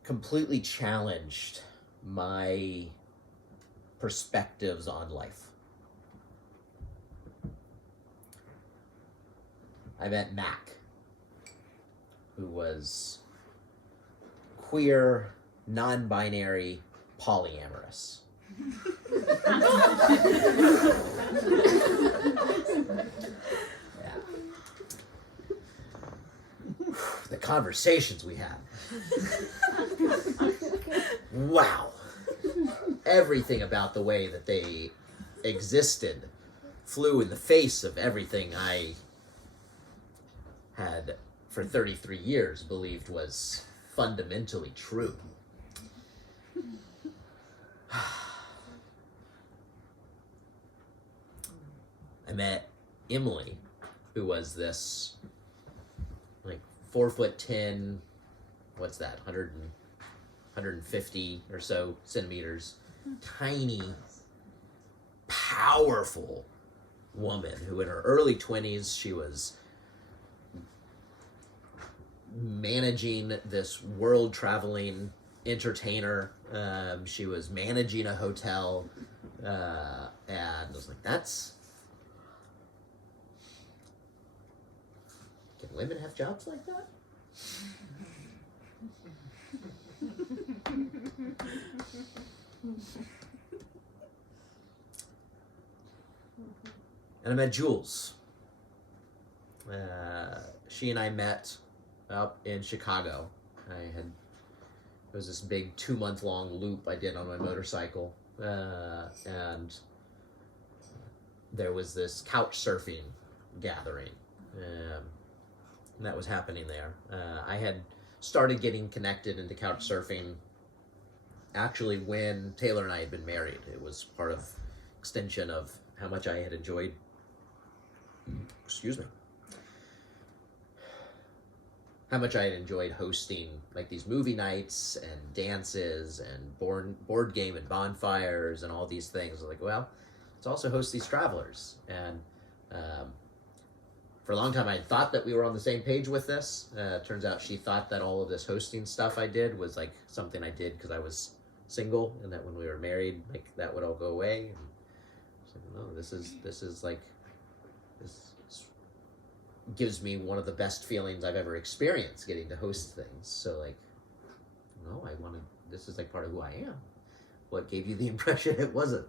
completely challenged my perspectives on life. I met Mac, who was queer, non-binary, polyamorous. Yeah. The conversations we had. Wow. Everything about the way that they existed flew in the face of everything I had for 33 years believed was fundamentally true. I met Emily, who was this like 4'10", what's that, 150 or so centimeters, tiny, powerful woman who in her early 20s, she was managing this world-traveling entertainer. She was managing a hotel, and I was like, can women have jobs like that? And I met Jules. She and I met up in Chicago. It was this big 2-month-long loop I did on my motorcycle, and there was this couch surfing gathering, and that was happening there. I had started getting connected into couch surfing actually when Taylor and I had been married. It was part of extension of how much I had enjoyed, how much I had enjoyed hosting like these movie nights and dances and board game and bonfires and all these things. I was like, well, let's also host these travelers. And for a long time, I had thought that we were on the same page with this. Turns out she thought that all of this hosting stuff I did was like something I did because I was single, and that when we were married, like that would all go away. And I was like, no, this is like, this gives me one of the best feelings I've ever experienced, getting to host things. So like, no, this is like part of who I am. What gave you the impression it wasn't?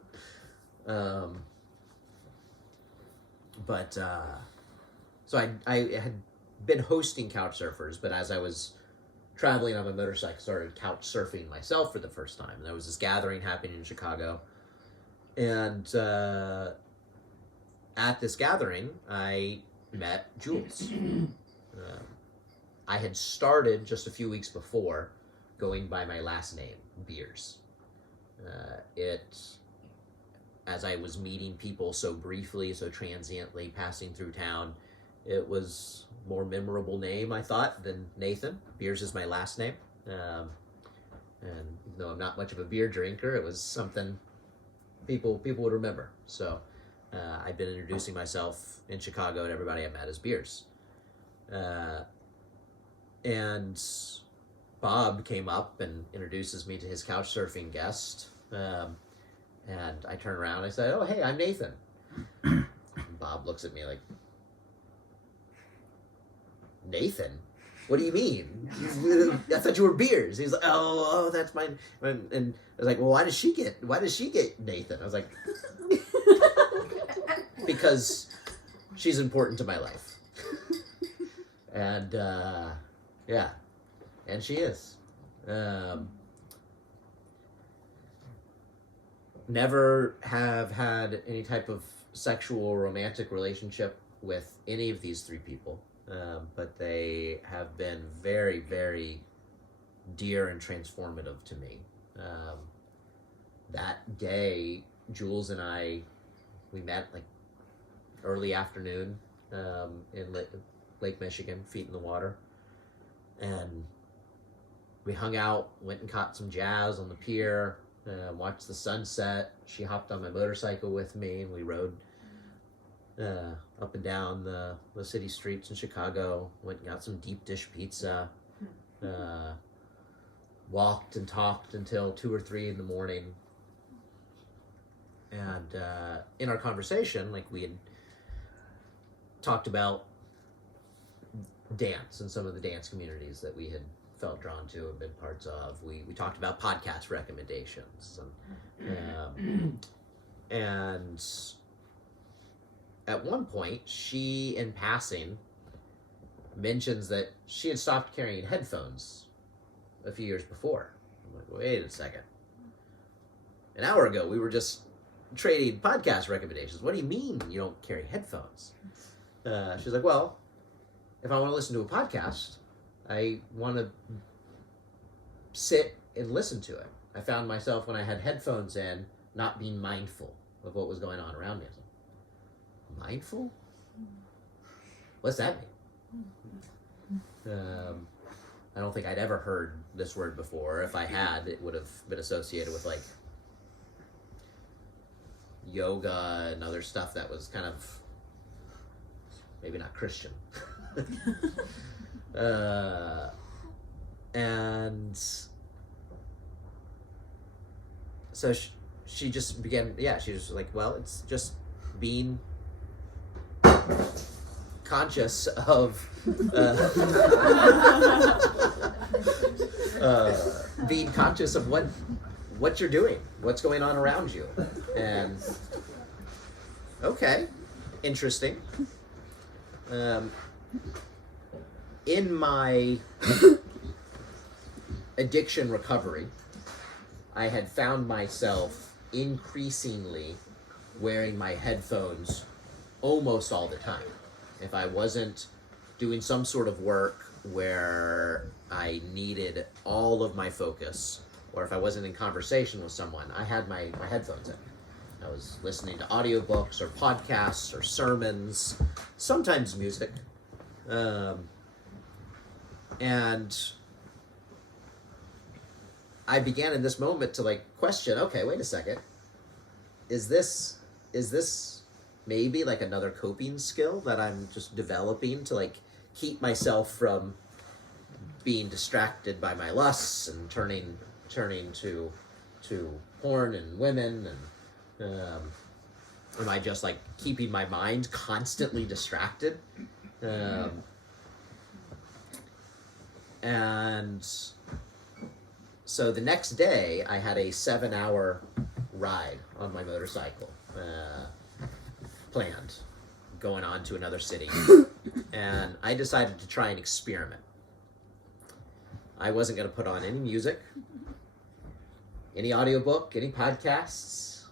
So I had been hosting couch surfers, but as I was traveling on my motorcycle, I started couch surfing myself for the first time. And there was this gathering happening in Chicago. And at this gathering, I met Jules. I had started just a few weeks before going by my last name, Beers. As I was meeting people so briefly, so transiently, passing through town, it was more memorable name, I thought, than Nathan. Beers is my last name. And even though I'm not much of a beer drinker, it was something people would remember. So I've been introducing myself in Chicago and everybody I met as Beers. And Bob came up and introduces me to his couch surfing guest. And I turn around and I say, "Oh, hey, I'm Nathan." And Bob looks at me like, "Nathan? What do you mean? I thought you were Beers." He's like, "Oh, that's mine." And I was like, "Well, why does she get Nathan?" I was like, "Because she's important to my life." And yeah, and she is. Never have had any type of sexual or romantic relationship with any of these three people, but they have been very, very dear and transformative to me. That day, Jules and I, we met like early afternoon in Lake Michigan, feet in the water, and we hung out, went and caught some jazz on the pier, watched the sunset. She hopped on my motorcycle with me, and we rode up and down the city streets in Chicago, went and got some deep dish pizza, walked and talked until 2 or 3 in the morning. And in our conversation, like, we had talked about dance and some of the dance communities that we had felt drawn to and been parts of. We talked about podcast recommendations, and at one point, she, in passing, mentions that she had stopped carrying headphones a few years before. I'm like, wait a second. An hour ago, we were just trading podcast recommendations. What do you mean you don't carry headphones? She's like, well, if I want to listen to a podcast, I want to sit and listen to it. I found myself, when I had headphones in, not being mindful of what was going on around me. I was like, mindful? What's that mean? I don't think I'd ever heard this word before. If I had, it would have been associated with like yoga and other stuff that was kind of maybe not Christian. And so she just began, she was like, well, it's just being conscious of being conscious of what you're doing, what's going on around you. And okay, interesting. In my addiction recovery, I had found myself increasingly wearing my headphones almost all the time. If I wasn't doing some sort of work where I needed all of my focus, or if I wasn't in conversation with someone, I had my headphones in. I was listening to audiobooks or podcasts or sermons, sometimes music. And I began in this moment to like question, okay, wait a second. Is this maybe like another coping skill that I'm just developing to like keep myself from being distracted by my lusts and turning to porn and women, and am I just like keeping my mind constantly distracted? And so the next day I had a 7-hour ride on my motorcycle planned, going on to another city. And I decided to try and experiment. I wasn't going to put on any music, any audiobook, any podcasts.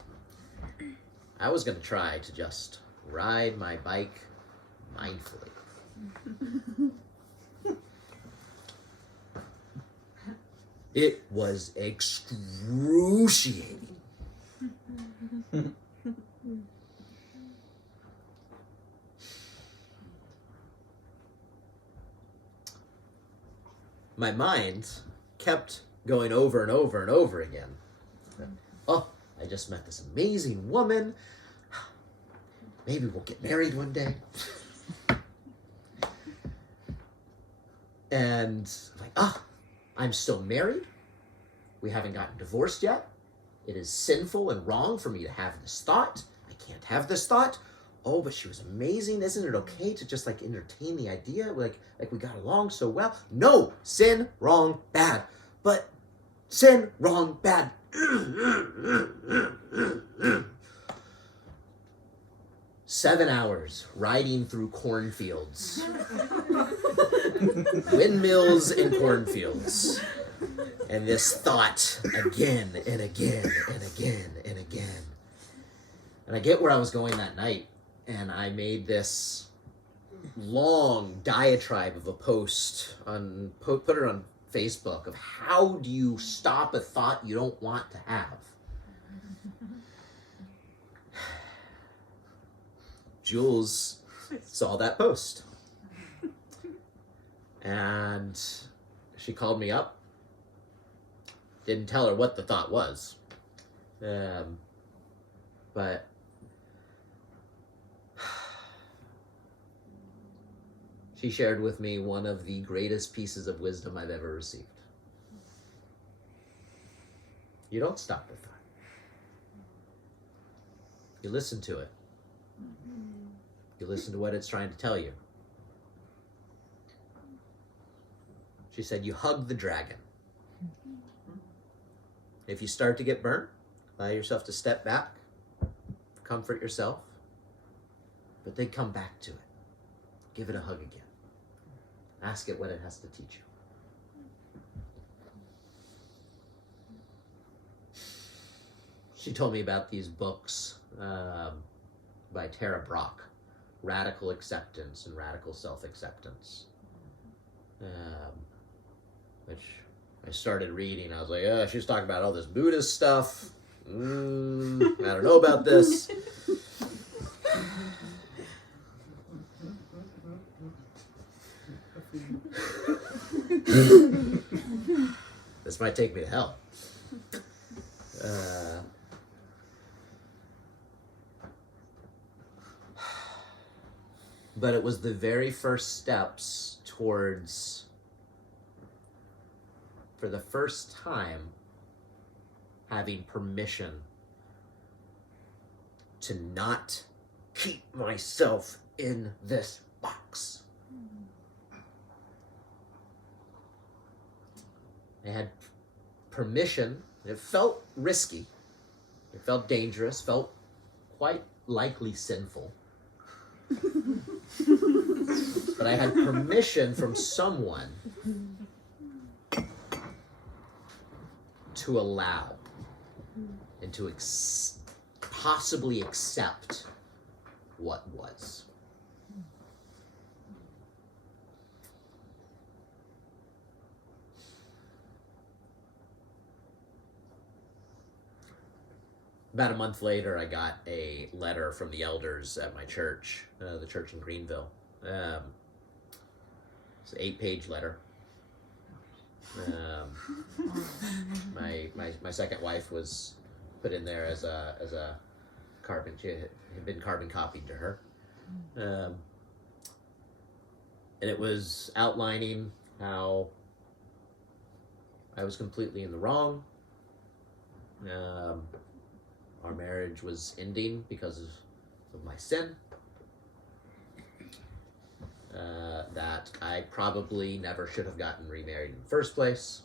I was going to try to just ride my bike mindfully. It was excruciating. My mind kept going over and over and over again. Oh, I just met this amazing woman. Maybe we'll get married one day. And like, I'm still married. We haven't gotten divorced yet. It is sinful and wrong for me to have this thought. I can't have this thought. Oh, but she was amazing. Isn't it okay to just like entertain the idea? Like we got along so well. No, sin, wrong, bad. But sin, wrong, bad. 7 hours riding through cornfields. Windmills and cornfields. And this thought again and again and again and again. And I get where I was going that night, and I made this long diatribe of a post on, put it on Facebook of how do you stop a thought you don't want to have. Jules saw that post, and she called me up. Didn't tell her what the thought was, but she shared with me one of the greatest pieces of wisdom I've ever received. You don't stop the thought. You listen to it. You listen to what it's trying to tell you. She said, you hug the dragon. If you start to get burnt, allow yourself to step back, comfort yourself, but then come back to it. Give it a hug again. Ask it what it has to teach you. She told me about these books by Tara Brach, Radical Acceptance and Radical Self-Acceptance, which I started reading. I was like, she was talking about all this Buddhist stuff. I don't know about this. This might take me to hell. But it was the very first steps towards, for the first time, having permission to not keep myself in this box. I had permission. It felt risky. It felt dangerous, felt quite likely sinful. But I had permission from someone to allow and to possibly accept what was. About a month later, I got a letter from the elders at my church, the church in Greenville. It's an 8-page letter. My second wife was put in there as a carbon. She had been carbon copied to her, and it was outlining how I was completely in the wrong. Our marriage was ending because of my sin. That I probably never should have gotten remarried in the first place.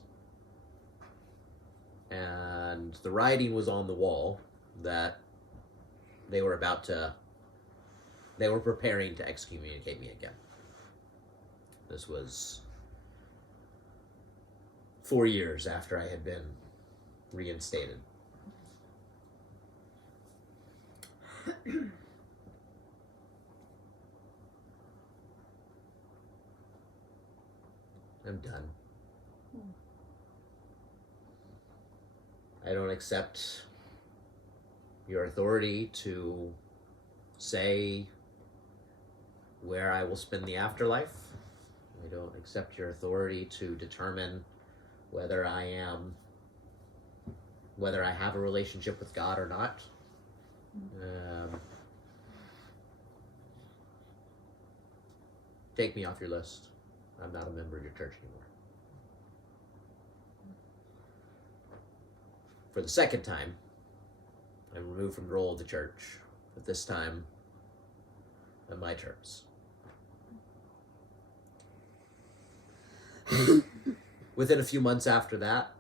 And the writing was on the wall that they were preparing to excommunicate me again. This was 4 years after I had been reinstated. I'm done. accept your authority to say where I will spend the afterlife. I don't accept your authority to determine whether I have a relationship with God or not. Take me off your list. I'm not a member of your church anymore. For the second time, I'm removed from the role of the church, but this time on my terms. Within a few months after that,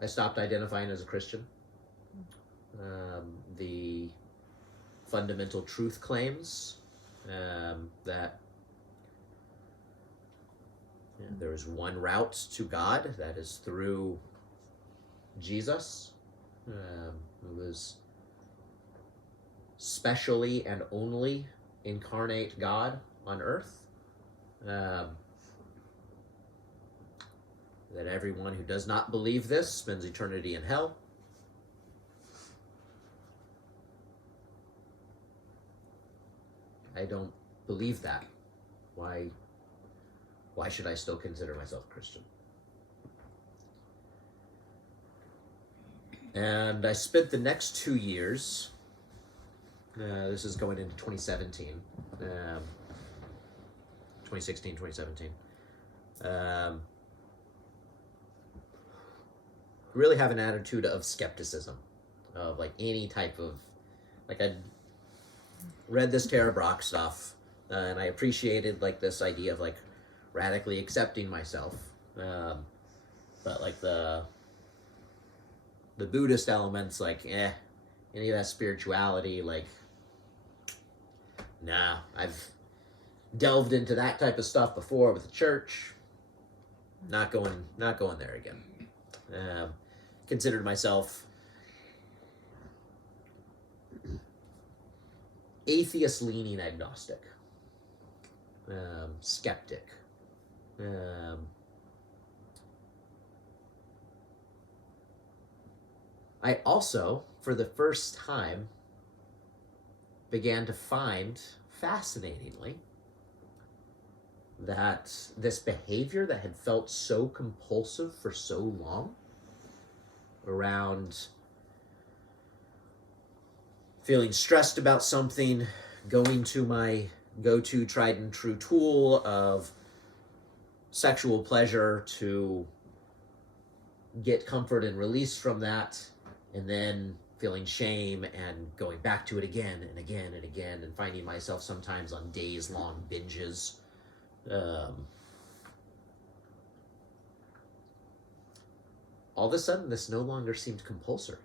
I stopped identifying as a Christian. The fundamental truth claims that there is one route to God, that is through Jesus, who was specially and only incarnate God on earth. That everyone who does not believe this spends eternity in hell. I don't believe that. Why should I still consider myself a Christian? And I spent the next 2 years, this is going into 2017, 2016, 2017, really have an attitude of skepticism, of like any type of, like I read this Tara Brach stuff, and I appreciated like this idea of like radically accepting myself, but like the Buddhist elements, like any of that spirituality, like nah, I've delved into that type of stuff before with the church. Not going there again. Considered myself atheist-leaning agnostic, skeptic. I also, for the first time, began to find, fascinatingly, that this behavior that had felt so compulsive for so long around feeling stressed about something, going to my go-to tried and true tool of sexual pleasure to get comfort and release from that, and then feeling shame and going back to it again and again and again, and finding myself sometimes on days-long binges. All of a sudden, this no longer seemed compulsory.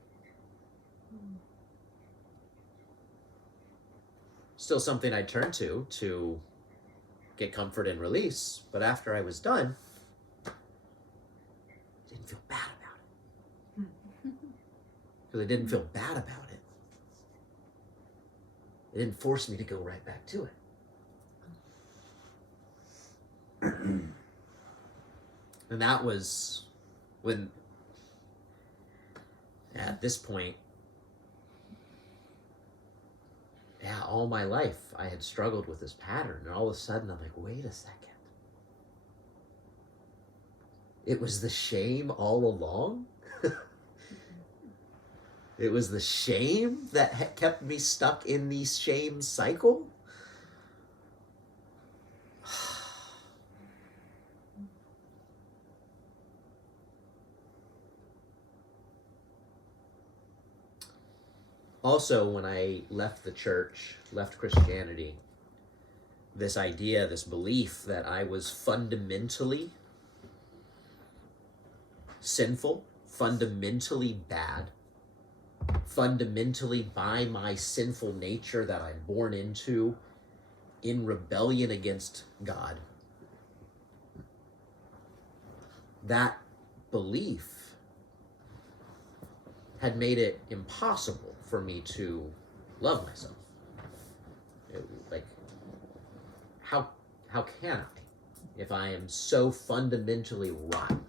Still something I turned to get comfort and release, but after I was done, I didn't feel bad about it. Because I didn't feel bad about it. It didn't force me to go right back to it. And that was when, at this point, all my life I had struggled with this pattern, and all of a sudden I'm like, wait a second. It was the shame all along? It was the shame that kept me stuck in the shame cycle? Also, when I left the church, left Christianity, this idea, this belief that I was fundamentally sinful, fundamentally bad, fundamentally by my sinful nature that I'm born into, in rebellion against God. That belief had made it impossible for me to love myself. Like, how can I, if I am so fundamentally rotten?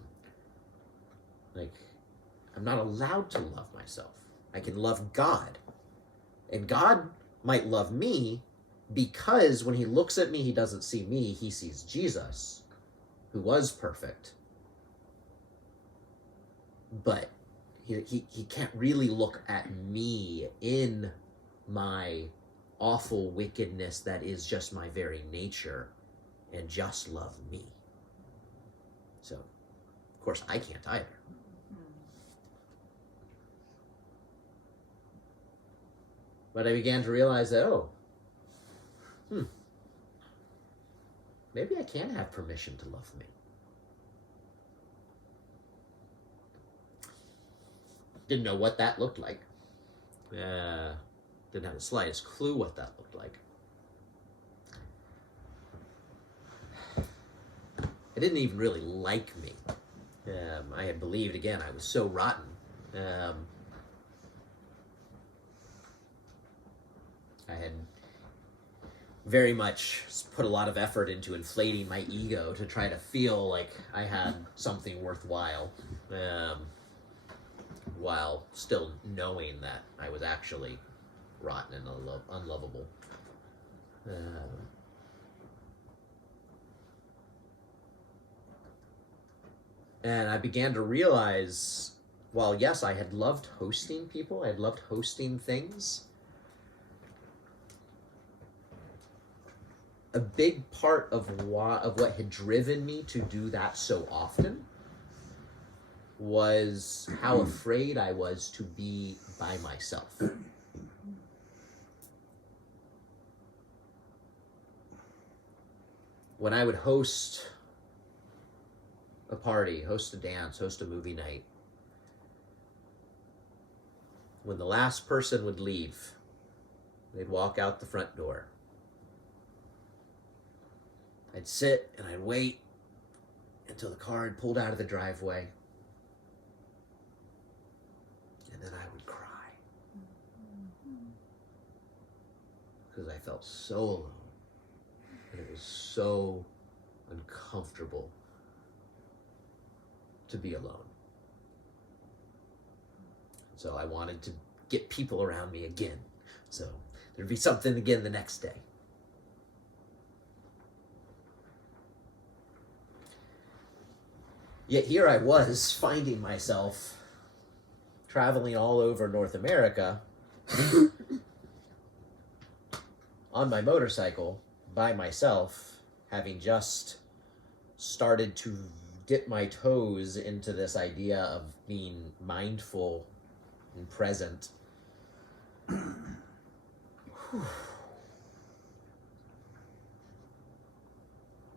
Like, I'm not allowed to love myself. I can love God. And God might love me because when he looks at me, he doesn't see me, he sees Jesus, who was perfect. But he can't really look at me in my awful wickedness that is just my very nature and just love me. So, of course, I can't either. But I began to realize that, maybe I can have permission to love me. Didn't know what that looked like. Didn't have the slightest clue what that looked like. I didn't even really like me. I had believed, again, I was so rotten. I had very much put a lot of effort into inflating my ego to try to feel like I had something worthwhile, while still knowing that I was actually rotten and unlovable. And I began to realize, while yes, I had loved hosting people, I had loved hosting things, a big part of what had driven me to do that so often was how afraid I was to be by myself. When I would host a party, host a dance, host a movie night, when the last person would leave, they'd walk out the front door. I'd sit and I'd wait until the car had pulled out of the driveway. And then I would cry. Because I felt so alone. And it was so uncomfortable to be alone. So I wanted to get people around me again. So there'd be something again the next day. Yet here I was, finding myself traveling all over North America on my motorcycle by myself, having just started to dip my toes into this idea of being mindful and present.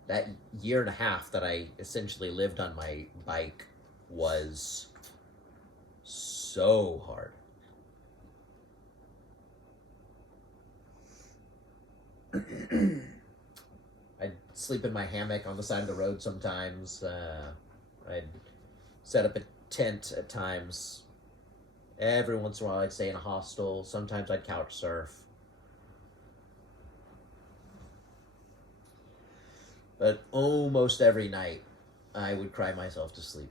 That year and a half that I essentially lived on my bike was so hard. I'd sleep in my hammock on the side of the road sometimes. I'd set up a tent at times. Every once in a while I'd stay in a hostel. Sometimes I'd couch surf. But almost every night, I would cry myself to sleep.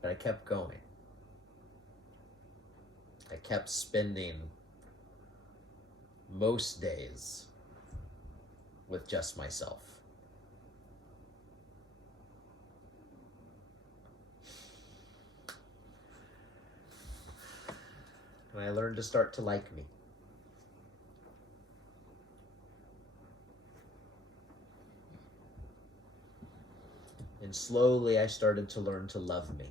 But I kept going. I kept spending most days with just myself. And I learned to start to like me. And slowly I started to learn to love me.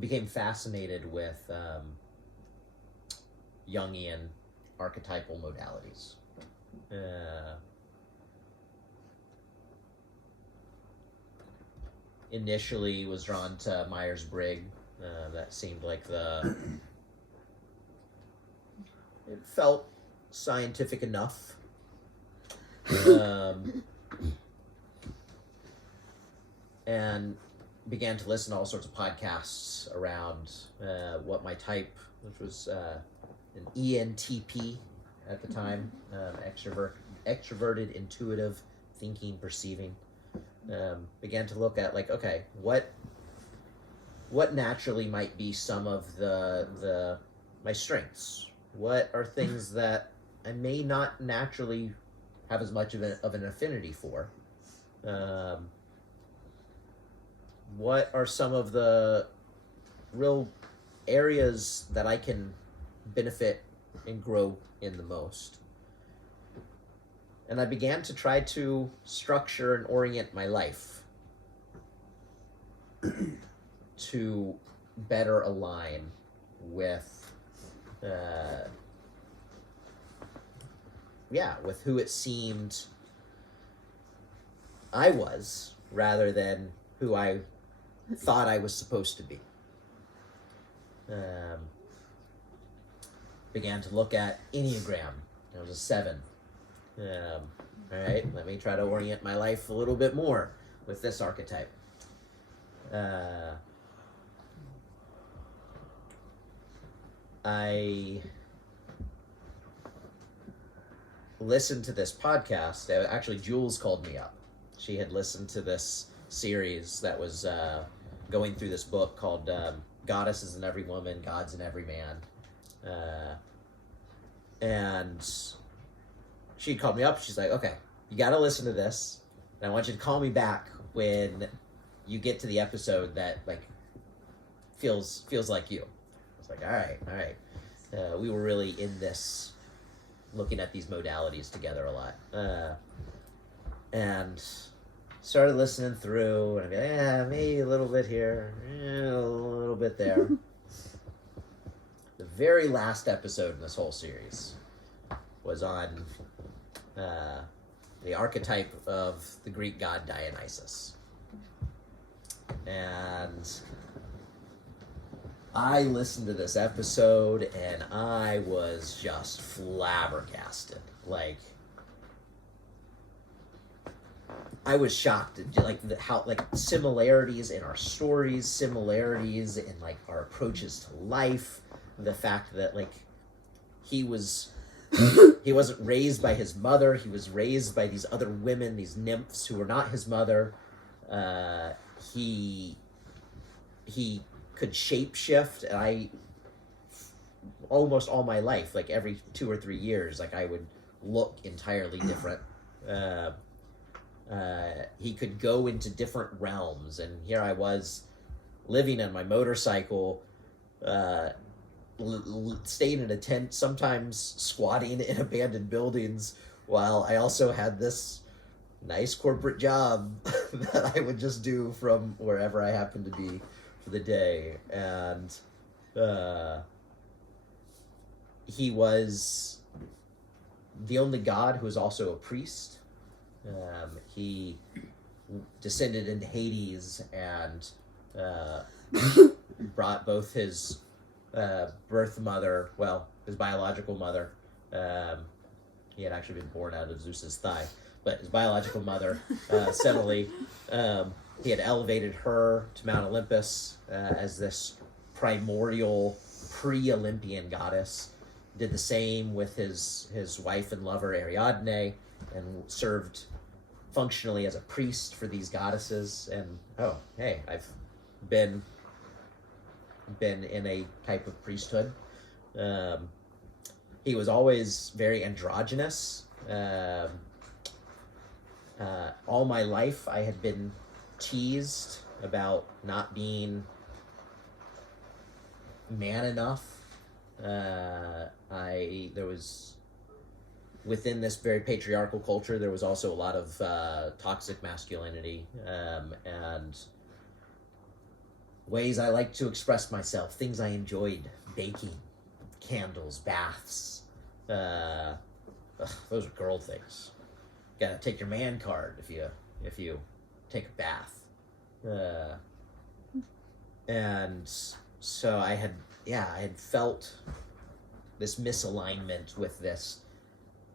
Became fascinated with Jungian archetypal modalities. Initially was drawn to Myers-Briggs. That seemed like the it felt scientific enough. And began to listen to all sorts of podcasts around what my type, which was an ENTP at the time, extroverted, intuitive, thinking, perceiving. Began to look at, like, okay, what naturally might be some of my strengths? What are things that I may not naturally have as much of an affinity for? What are some of the real areas that I can benefit and grow in the most? And I began to try to structure and orient my life to better align with with who it seemed I was, rather than who I thought I was supposed to be. Began to look at Enneagram. I was a 7. All right, let me try to orient my life a little bit more with this archetype. I listened to this podcast. Actually, Jules called me up. She had listened to this series that was going through this book called Goddesses in Every Woman, Gods in Every Man. And she called me up. She's like, okay, you got to listen to this. And I want you to call me back when you get to the episode that, like, feels like you. I was like, all right. We were really in this, looking at these modalities together a lot. And started listening through, and I'd be like, yeah, maybe a little bit here, a little bit there. The very last episode in this whole series was on the archetype of the Greek god Dionysus. And I listened to this episode, and I was just flabbergasted. Like, I was shocked at, like, how, like, similarities in our stories, similarities in, like, our approaches to life, the fact that, like, he wasn't raised by his mother, he was raised by these other women, these nymphs who were not his mother. He could shapeshift, and I, almost all my life, like every 2 or 3 years, like, I would look entirely different. He could go into different realms, and here I was living on my motorcycle, staying in a tent, sometimes squatting in abandoned buildings, while I also had this nice corporate job that I would just do from wherever I happened to be for the day. And he was the only god who was also a priest. He descended into Hades and brought both his birth mother, well, his biological mother, he had actually been born out of Zeus's thigh, but his biological mother, Semele, he had elevated her to Mount Olympus as this primordial pre-Olympian goddess. Did the same with his wife and lover Ariadne, and served functionally as a priest for these goddesses. And oh, hey, I've been in a type of priesthood. He was always very androgynous. All my life I had been teased about not being man enough. There was, within this very patriarchal culture, there was also a lot of toxic masculinity, and ways I like to express myself, things I enjoyed: baking, candles, baths. Those are girl things. Gotta take your man card if you take a bath. And so I had felt this misalignment with this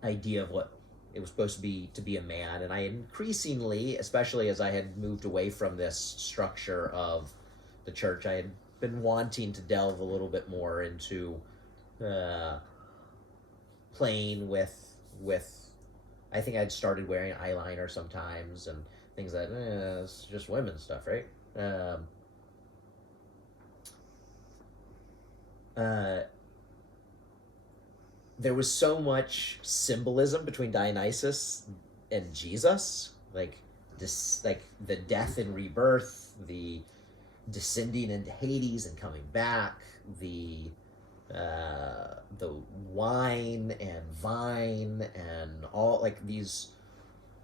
idea of what it was supposed to be a man. And I increasingly, especially as I had moved away from this structure of the church, I had been wanting to delve a little bit more into playing with I think I'd started wearing eyeliner sometimes and things that it's just women's stuff, right? There was so much symbolism between Dionysus and Jesus, like this, like the death and rebirth, the descending into Hades and coming back, the wine and vine and all, like these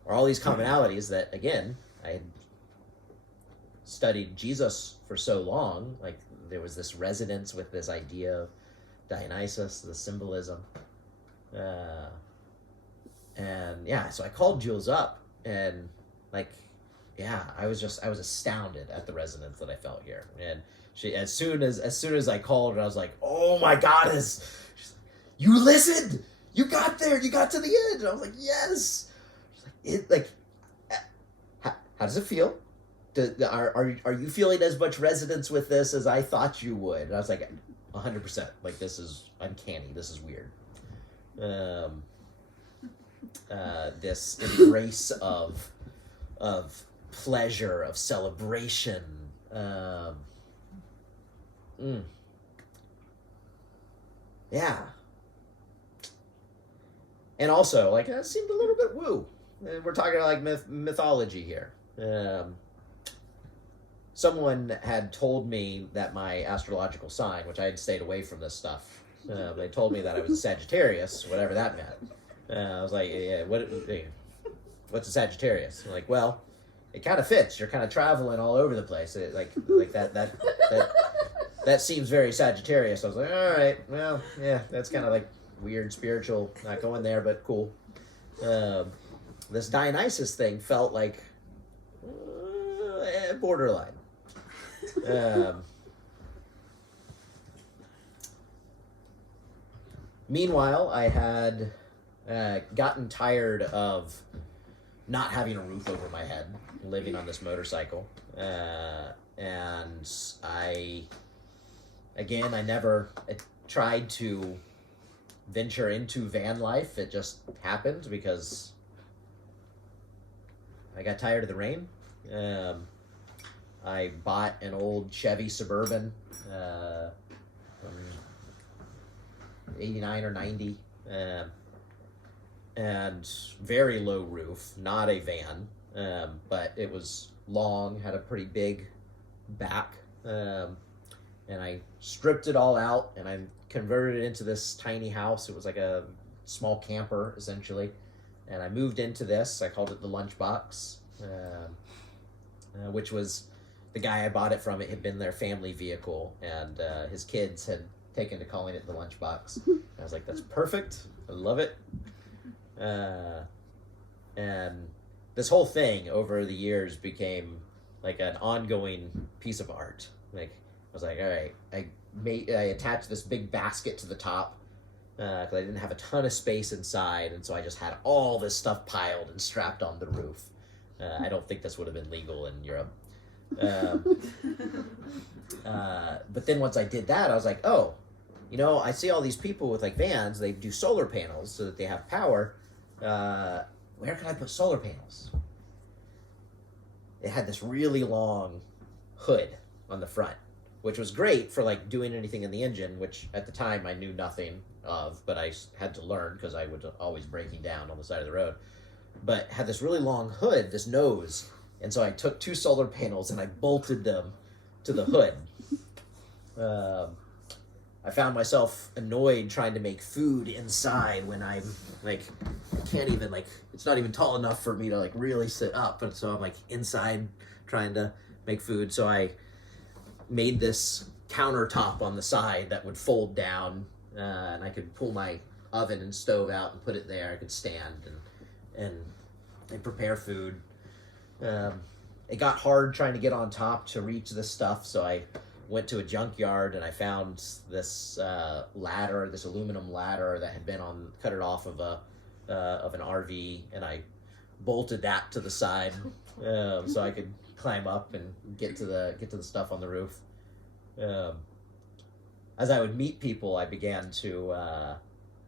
are all these commonalities that, again, I had studied Jesus for so long, like there was this resonance with this idea of Dionysus, the symbolism. And yeah, so I called Jules up and like, yeah, I was astounded at the resonance that I felt here. And she, as soon as I called her, I was like, oh my God, she's like, you listened, you got there, you got to the end. And I was like, yes. She's like, how does it feel? Are you feeling as much resonance with this as I thought you would? And I was like, 100%. Like, this is uncanny. This is weird. This embrace of pleasure, of celebration. Yeah. And also, like, it seemed a little bit woo. We're talking like mythology here. Someone had told me that my astrological sign, which I had stayed away from this stuff, they told me that I was a Sagittarius, whatever that meant. I was like, yeah, what's a Sagittarius? I'm like, well, it kind of fits. You're kind of traveling all over the place. That seems very Sagittarius. I was like, all right, well, yeah, that's kind of like weird, spiritual, not going there, but cool. This Dionysus thing felt like borderline. Meanwhile, I had gotten tired of not having a roof over my head, living on this motorcycle. And I tried to venture into van life. It just happened because I got tired of the rain. I bought an old Chevy Suburban from 89 or 90, and very low roof, not a van, but it was long, had a pretty big back, and I stripped it all out and I converted it into this tiny house. It was like a small camper, essentially, and I moved into this. I called it the Lunchbox, which was the guy I bought it from. It had been their family vehicle, and his kids had taken to calling it the Lunchbox. I was like, that's perfect. I love it. And this whole thing over the years became like an ongoing piece of art. Like, I was like, all right, I attached this big basket to the top because I didn't have a ton of space inside, and so I just had all this stuff piled and strapped on the roof. I don't think this would have been legal in Europe. But then once I did that, I was like, oh, you know, I see all these people with like vans, they do solar panels so that they have power. Where can I put solar panels? It had this really long hood on the front, which was great for like doing anything in the engine, which at the time I knew nothing of, but I had to learn because I was always breaking down on the side of the road. But had this really long hood, this nose, and so I took 2 solar panels and I bolted them to the hood. I found myself annoyed trying to make food inside when I'm like, I can't even like, it's not even tall enough for me to like really sit up. And so I'm like inside trying to make food. So I made this countertop on the side that would fold down, and I could pull my oven and stove out and put it there. I could stand and prepare food. It got hard trying to get on top to reach this stuff, so I went to a junkyard and I found this ladder, this aluminum ladder that had been cut it off of an RV, and I bolted that to the side so I could climb up and get to the stuff on the roof. As I would meet people, I began to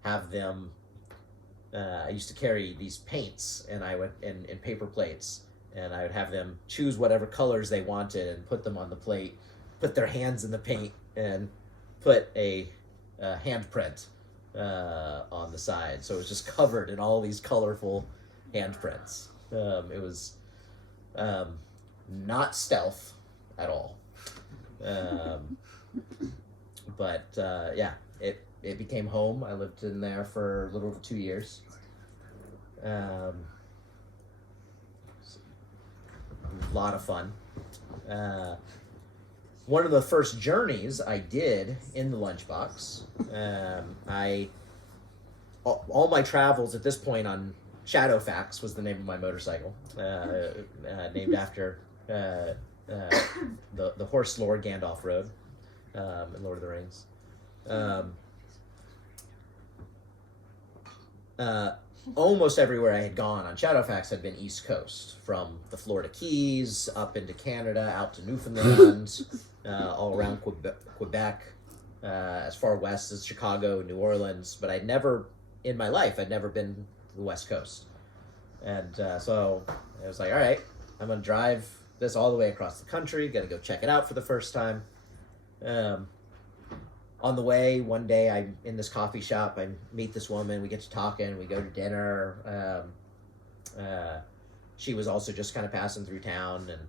have them. I used to carry these paints, and I would in paper plates, and I would have them choose whatever colors they wanted and put them on the plate, put their hands in the paint, and put a handprint on the side. So it was just covered in all these colorful handprints. It was not stealth at all. But yeah, it became home. I lived in there for a little over 2 years. A lot of fun. One of the first journeys I did in the Lunchbox, all my travels at this point on Shadowfax was the name of my motorcycle, named after the horse lord Gandalf rode in Lord of the Rings. Almost everywhere I had gone on Shadowfax had been East Coast, from the Florida Keys up into Canada, out to Newfoundland, all around Quebec, as far west as Chicago, New Orleans. But I'd never been to the West Coast. And so I was like, all right, I'm going to drive this all the way across the country, got to go check it out for the first time. On the way, one day, I'm in this coffee shop. I meet this woman. We get to talking. We go to dinner. She was also just kind of passing through town, and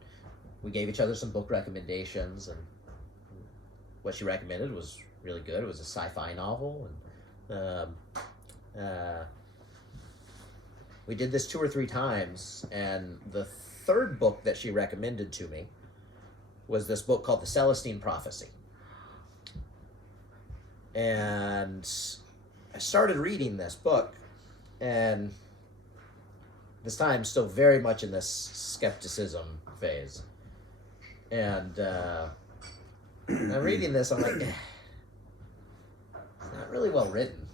we gave each other some book recommendations. And what she recommended was really good. It was a sci-fi novel, and we did this 2 or 3 times. And the third book that she recommended to me was this book called The Celestine Prophecy. And I started reading this book, and this time still very much in this skepticism phase. And I'm reading this, I'm like, it's not really well written.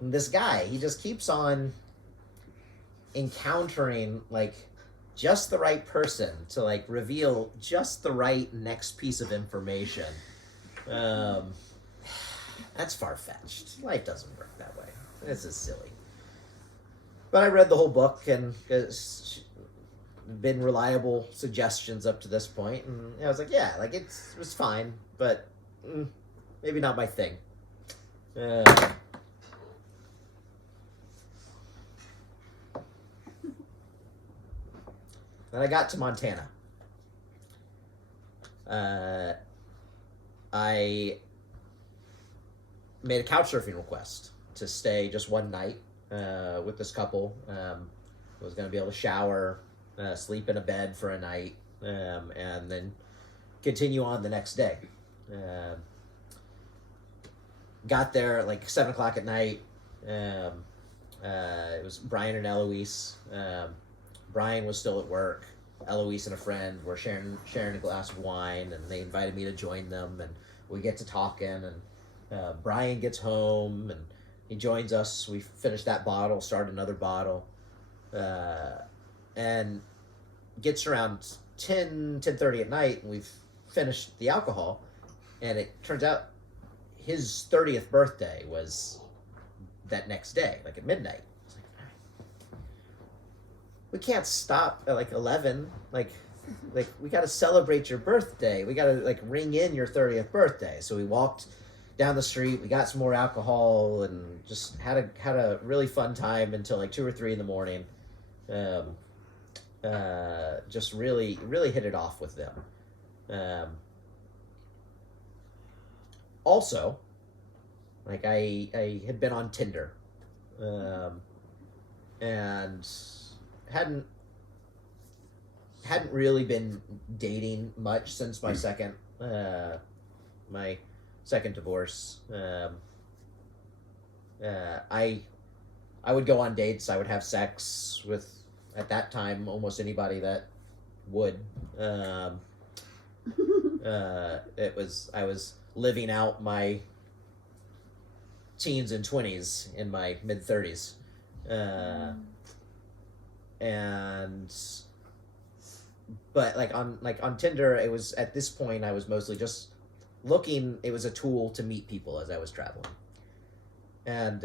This guy, he just keeps on encountering, like, just the right person to, like, reveal just the right next piece of information. That's far-fetched. Life doesn't work that way. This is silly. But I read the whole book, and it's been reliable suggestions up to this point, and I was like, yeah, like, it was fine, but maybe not my thing. Then I got to Montana. I made a couch surfing request to stay just one night with this couple. I was going to be able to shower, sleep in a bed for a night, and then continue on the next day. Got there at like 7 o'clock at night. It was Brian and Eloise. Brian was still at work. Eloise and a friend were sharing a glass of wine, and they invited me to join them, and we get to talking, and Brian gets home, and he joins us. We finish that bottle, start another bottle, and gets around 10:30 at night, and we've finished the alcohol, and it turns out his 30th birthday was that next day, like at midnight. We can't stop at like 11. Like we got to celebrate your birthday. We got to like ring in your 30th birthday. So we walked down the street. We got some more alcohol and just had a really fun time until like 2 or 3 in the morning. Just really hit it off with them. Also, like I had been on Tinder, and hadn't really been dating much since my second divorce. I would go on dates. I would have sex with at that time, almost anybody that would. I was living out my teens and 20s in my mid-30s. But on Tinder, it was, at this point, I was mostly just looking. It was a tool to meet people as I was traveling. And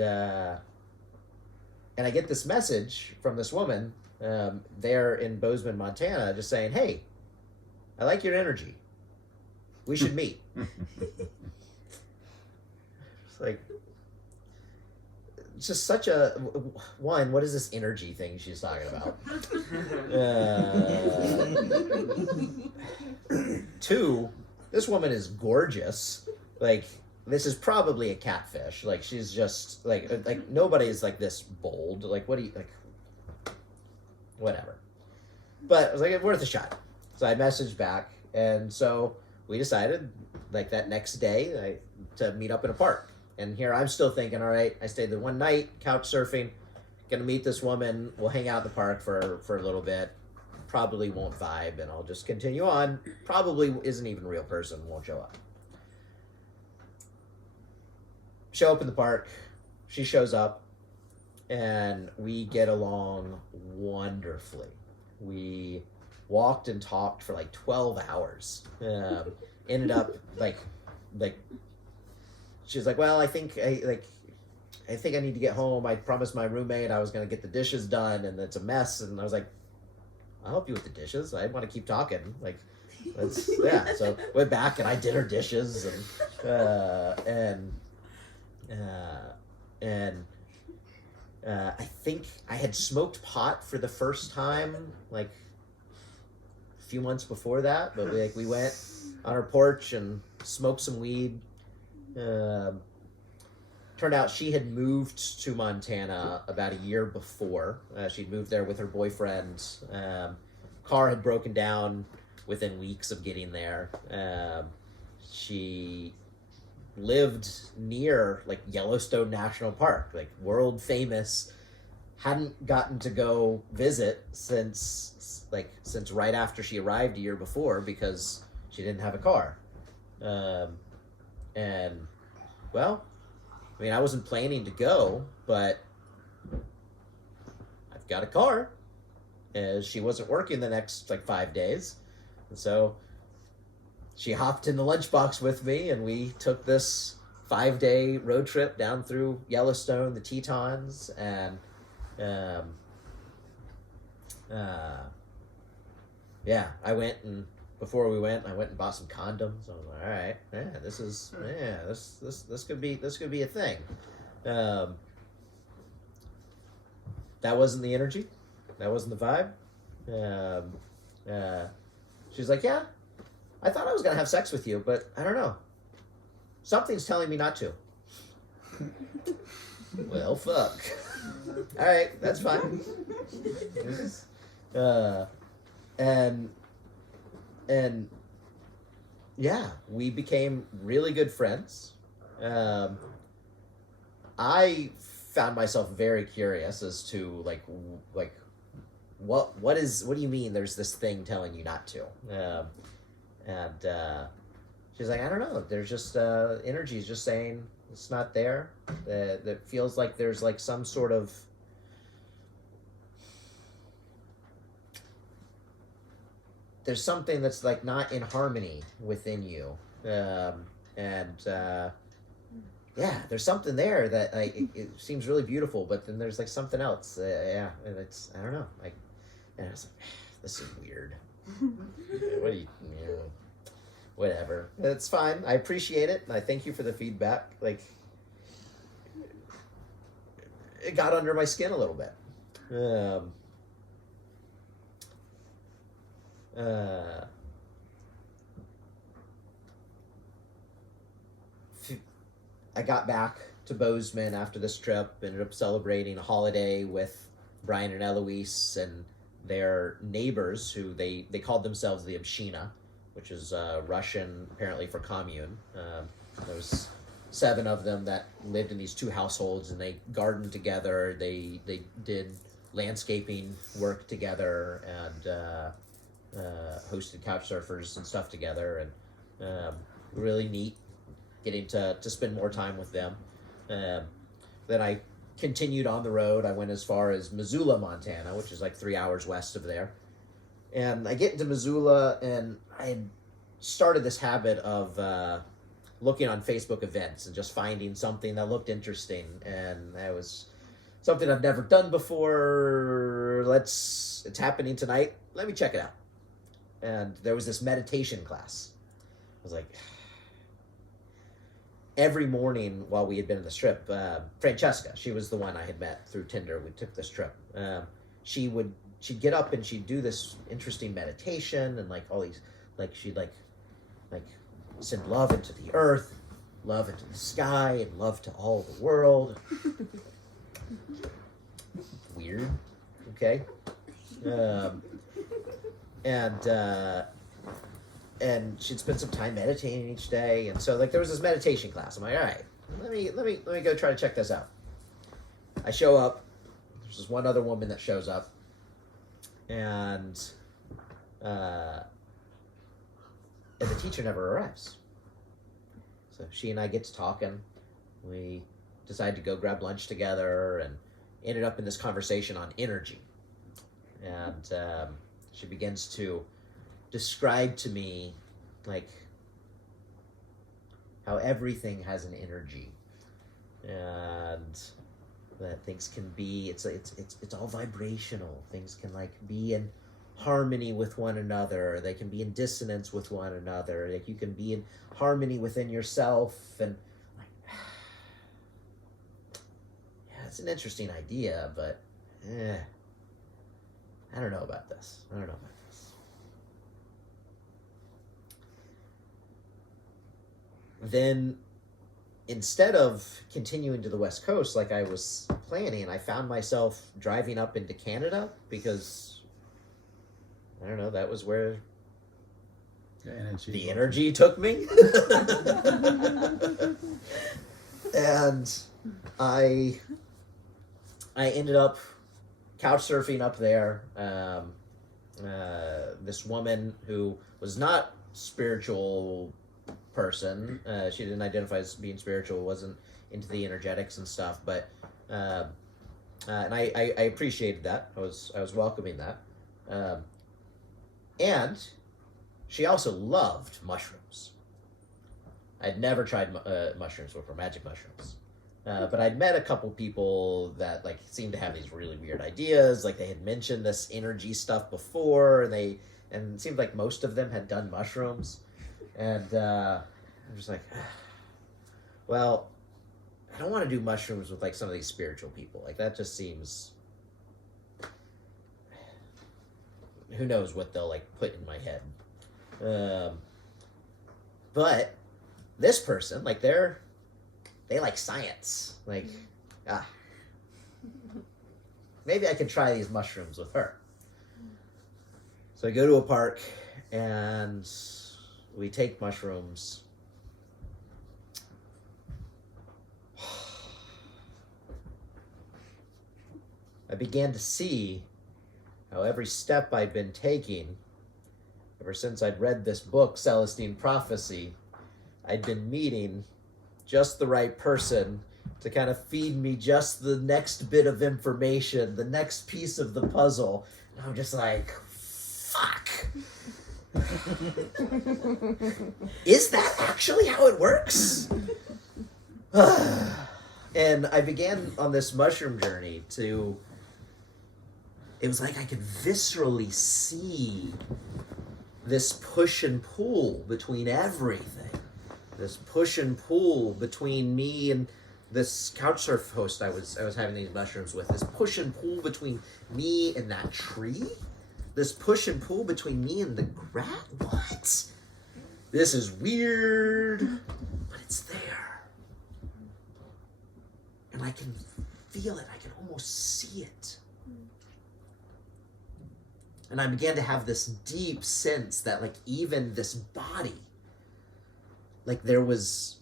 I get this message from this woman there in Bozeman, Montana, just saying, "Hey, I like your energy. We should meet." It's like, it's just such a, one, what is this energy thing she's talking about? Two, this woman is gorgeous. Like, this is probably a catfish. Like, she's just, like nobody is, like, this bold. Like, what do you, like, whatever. But I was like, it's worth a shot. So I messaged back, and so we decided, like, that next day, to meet up in a park. And here I'm still thinking, all right, I stayed there one night, couch surfing, gonna meet this woman, we'll hang out in the park for a little bit, probably won't vibe, and I'll just continue on. Probably isn't even a real person, won't show up. Show up in the park, she shows up, and we get along wonderfully. We walked and talked for like 12 hours. Ended up like she was like, well, I think I need to get home. I promised my roommate I was going to get the dishes done, and it's a mess. And I was like, I'll help you with the dishes. I want to keep talking. Like, let's, yeah. So went back and I did her dishes, and I think I had smoked pot for the first time, like, a few months before that. But we went on her porch and smoked some weed. Turned out she had moved to Montana about a year before. She'd moved there with her boyfriend. Car had broken down within weeks of getting there. She lived near, like, Yellowstone National Park, like, world famous. Hadn't gotten to go visit since right after she arrived a year before, because she didn't have a car. And, well, I mean, I wasn't planning to go, but I've got a car. She wasn't working the next, like, 5 days. And so she hopped in the Lunchbox with me, and we took this 5-day road trip down through Yellowstone, the Tetons, and, yeah, before we went, I went and bought some condoms. I was like, all right, this could be a thing. That wasn't the energy. That wasn't the vibe. She's like, yeah, I thought I was gonna have sex with you, but I don't know. Something's telling me not to. Well, fuck. All right, that's fine. And yeah, we became really good friends. I found myself very curious as to what do you mean there's this thing telling you not to? And she's like, I don't know. There's just energy is just saying it's not there. That feels like there's like some sort of there's something that's like not in harmony within you. Yeah, there's something there that it seems really beautiful, but then there's like something else. Yeah, and it's, I don't know. And I was like, this is weird. What do you know, whatever. It's fine. I appreciate it. And I thank you for the feedback. Like, it got under my skin a little bit. I got back to Bozeman after this trip, ended up celebrating a holiday with Brian and Eloise and their neighbors, who they called themselves the Obshina, which is Russian apparently for commune. There was 7 of them that lived in these 2 households, and they gardened together. They did landscaping work together and hosted couch surfers and stuff together, and really neat getting to spend more time with them. Then I continued on the road. I went as far as Missoula, Montana, which is like 3 hours west of there. And I get into Missoula, and I had started this habit of looking on Facebook events and just finding something that looked interesting. And that was something I've never done before. It's happening tonight. Let me check it out. And there was this meditation class. I was like, every morning while we had been on this trip, Francesca, she was the one I had met through Tinder. We took this trip. She'd get up and she'd do this interesting meditation and like all these, like she'd like send love into the earth, love into the sky, and love to all the world. Weird. Okay. And she'd spend some time meditating each day, and so like there was this meditation class. I'm like, all right, let me go try to check this out. I show up. There's this one other woman that shows up, and the teacher never arrives. So she and I get to talking. We decide to go grab lunch together, and ended up in this conversation on energy. And she begins to describe to me like how everything has an energy, and that things can be it's all vibrational. Things can like be in harmony with one another. They can be in dissonance with one another. Like you can be in harmony within yourself, and like, yeah, it's an interesting idea, but I don't know about this. Then, instead of continuing to the West Coast like I was planning, I found myself driving up into Canada because, I don't know, that was where the energy took me. And I ended up couch surfing up there. This woman who was not spiritual person, she didn't identify as being spiritual, wasn't into the energetics and stuff, but and I appreciated that. I was welcoming that, and she also loved mushrooms. I'd never tried mushrooms before, magic mushrooms. But I'd met a couple people that like seemed to have these really weird ideas. Like they had mentioned this energy stuff before, and it seemed like most of them had done mushrooms. And I was like, well, I don't want to do mushrooms with like some of these spiritual people. Like that just seems, who knows what they'll like put in my head. But this person, like they like science. Like, maybe I could try these mushrooms with her. So I go to a park and we take mushrooms. I began to see how every step I'd been taking, ever since I'd read this book, Celestine Prophecy, I'd been meeting just the right person to kind of feed me just the next bit of information, the next piece of the puzzle. And I'm just like, fuck. Is that actually how it works? And I began on this mushroom journey it was like I could viscerally see this push and pull between everything. This push and pull between me and this couchsurf host I was having these mushrooms with. This push and pull between me and that tree. This push and pull between me and the grass. What? This is weird, but it's there. And I can feel it. I can almost see it. And I began to have this deep sense that like even this body, like there was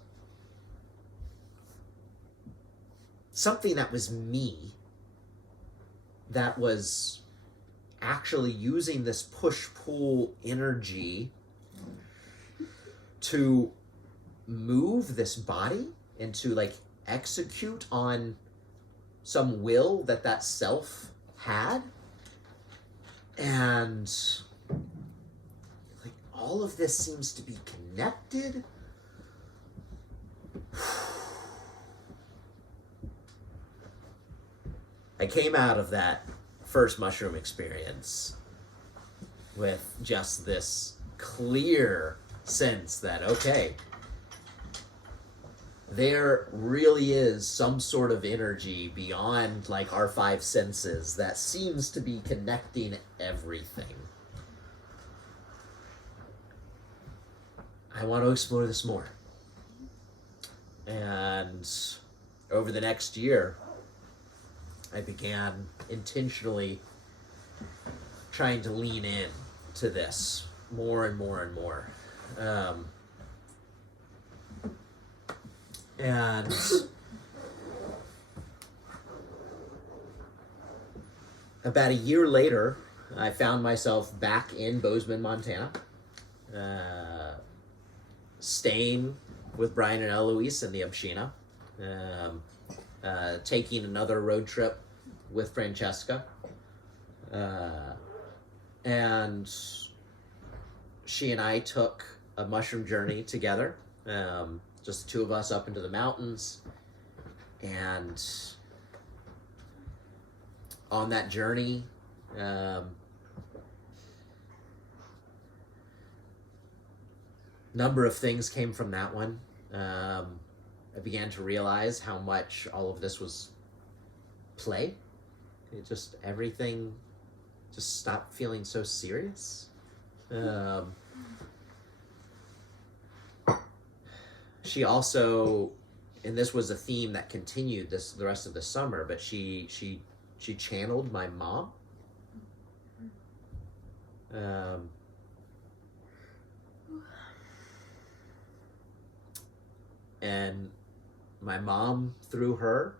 something that was me that was actually using this push-pull energy to move this body and to like execute on some will that self had. And like all of this seems to be connected. I came out of that first mushroom experience with just this clear sense that, okay, there really is some sort of energy beyond like our five senses that seems to be connecting everything. I want to explore this more. And over the next year, I began intentionally trying to lean in to this more and more and more. And about a year later, I found myself back in Bozeman, Montana, staying with Brian and Eloise in the Abshina, taking another road trip with Francesca, and she and I took a mushroom journey together, just the two of us up into the mountains. And on that journey, number of things came from that one. I began to realize how much all of this was play. It just, everything just stopped feeling so serious. She also, and this was a theme that continued the rest of the summer, but she channeled my mom. And my mom, through her,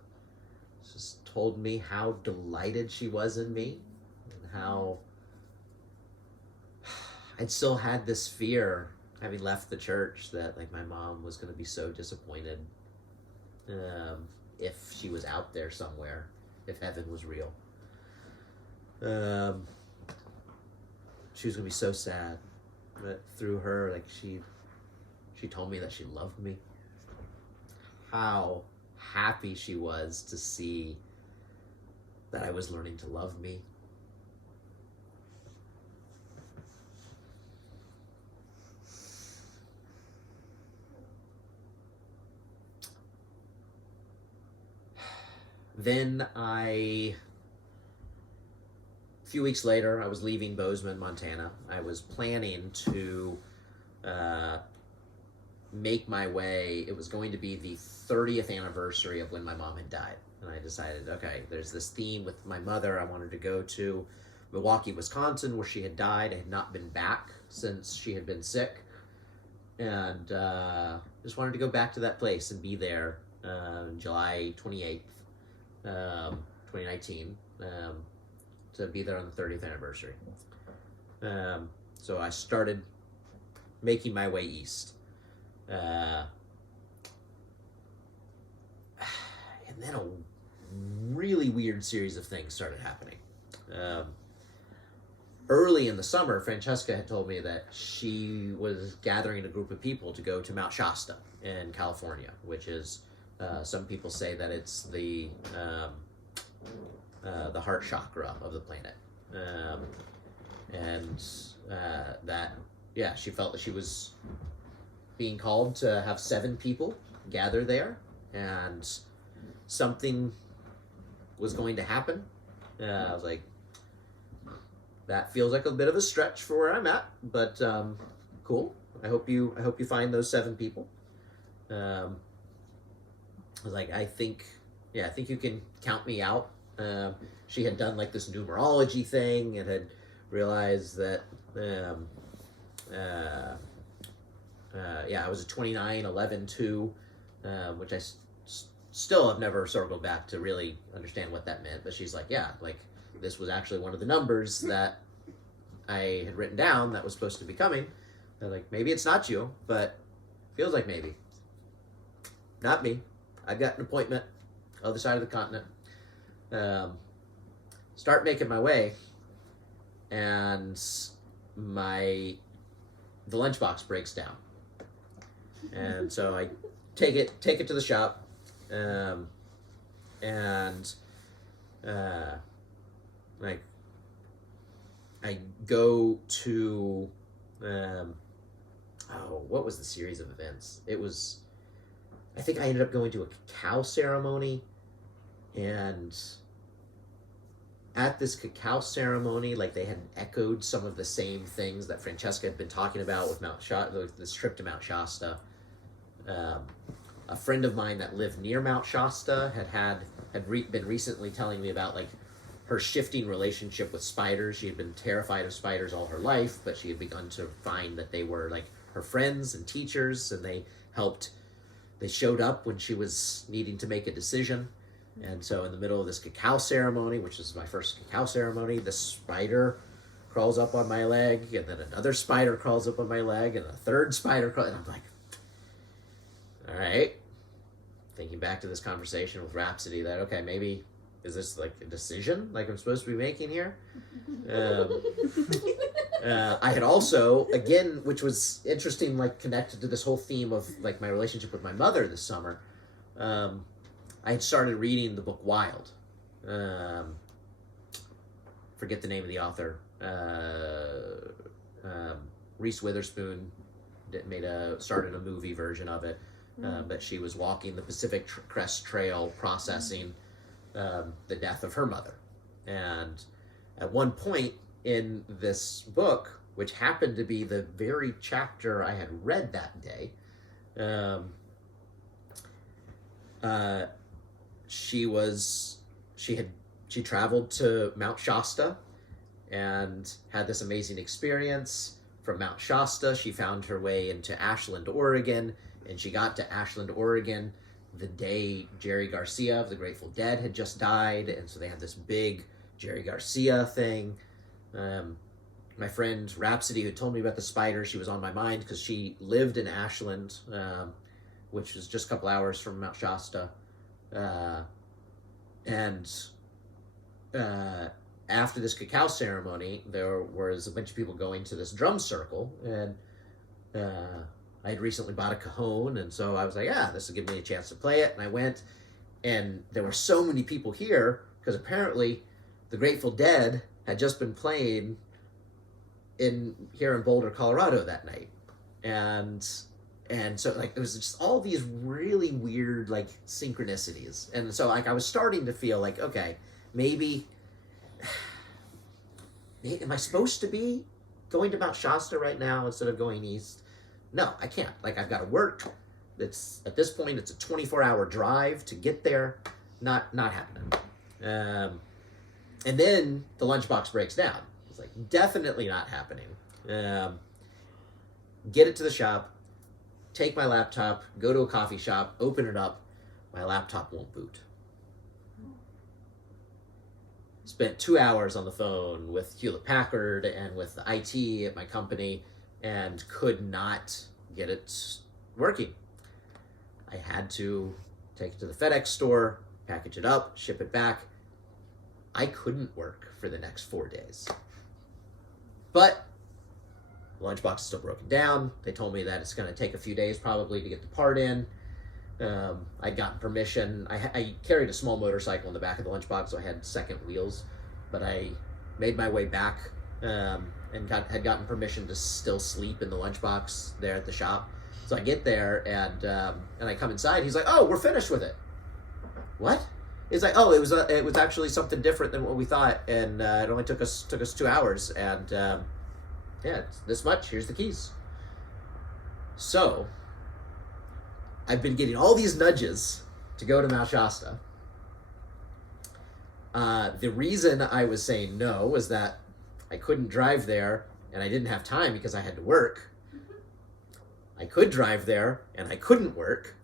just told me how delighted she was in me, and how I'd still had this fear, having left the church, that like my mom was going to be so disappointed if she was out there somewhere, if heaven was real. She was going to be so sad. But through her, like she told me that she loved me. How happy she was to see that I was learning to love me. Then a few weeks later, I was leaving Bozeman, Montana. I was planning to make my way. It was going to be the 30th anniversary of when my mom had died. And I decided, okay, there's this theme with my mother. I wanted to go to Milwaukee, Wisconsin, where she had died. I had not been back since she had been sick. And just wanted to go back to that place and be there July 28th, 2019, to be there on the 30th anniversary. So I started making my way east. And then a really weird series of things started happening. Early in the summer, Francesca had told me that she was gathering a group of people to go to Mount Shasta in California, which is, some people say that it's the heart chakra of the planet. That she felt that she was being called to have 7 people gather there, and something was going to happen. I was like, that feels like a bit of a stretch for where I'm at, but cool. I hope you find those 7 people. I was like, I think you can count me out. She had done like this numerology thing and had realized that I was a 29, 11, 2, which I still have never circled back to really understand what that meant. But she's like, yeah, like this was actually one of the numbers that I had written down that was supposed to be coming. They're like, maybe it's not you, but feels like maybe. Not me. I've got an appointment, other side of the continent. Start making my way, and the lunchbox breaks down. And so I take it to the shop, like I go to what was the series of events? It was, I think I ended up going to a cacao ceremony, and at this cacao ceremony, like, they had echoed some of the same things that Francesca had been talking about with Mount Shasta, this trip to Mount Shasta. A friend of mine that lived near Mount Shasta had been recently telling me about, like, her shifting relationship with spiders. She had been terrified of spiders all her life, but she had begun to find that they were, like, her friends and teachers, and they showed up when she was needing to make a decision. And so in the middle of this cacao ceremony, which is my first cacao ceremony, the spider crawls up on my leg, and then another spider crawls up on my leg, and a third spider crawls, and I'm like, all right. Thinking back to this conversation with Rhapsody that, okay, maybe, is this like a decision like I'm supposed to be making here? I had also, again, which was interesting, like, connected to this whole theme of, like, my relationship with my mother this summer. I had started reading the book Wild. Forget the name of the author. Reese Witherspoon started a movie version of it. But she was walking the Pacific Crest Trail processing the death of her mother. And at one point in this book, which happened to be the very chapter I had read that day, she traveled to Mount Shasta and had this amazing experience. From Mount Shasta, she found her way into Ashland, Oregon, and she got to Ashland, Oregon the day Jerry Garcia of the Grateful Dead had just died, and so they had this big Jerry Garcia thing. My friend Rhapsody, who told me about the spider, she was on my mind because she lived in Ashland, which is just a couple hours from Mount Shasta. After this cacao ceremony, there was a bunch of people going to this drum circle, and I had recently bought a cajon, and so I was like, yeah, this will give me a chance to play it. And I went, and there were so many people here because apparently the Grateful Dead had just been playing here in Boulder, Colorado that night. And so, like, it was just all these really weird, like, synchronicities. And so, like, I was starting to feel like, okay, maybe am I supposed to be going to Mount Shasta right now instead of going east? No, I can't. Like, I've got to work. At this point, it's a 24-hour drive to get there. Not happening. And then the lunchbox breaks down. It's like, definitely not happening. Get it to the shop, take my laptop, go to a coffee shop, open it up. My laptop won't boot. Spent 2 hours on the phone with Hewlett-Packard and with the IT at my company and could not get it working. I had to take it to the FedEx store, package it up, ship it back. I couldn't work for the next 4 days. But the lunchbox is still broken down. They told me that it's going to take a few days probably to get the part in. I'd gotten permission. I carried a small motorcycle in the back of the lunchbox, so I had second wheels. But I made my way back and had gotten permission to still sleep in the lunchbox there at the shop. So I get there and I come inside. He's like, "Oh, we're finished with it." What? It's like, "Oh, it was actually something different than what we thought, and it only took us 2 hours, and yeah, it's this much. Here's the keys." So I've been getting all these nudges to go to Mount Shasta. The reason I was saying no was that I couldn't drive there and I didn't have time because I had to work. I could drive there and I couldn't work.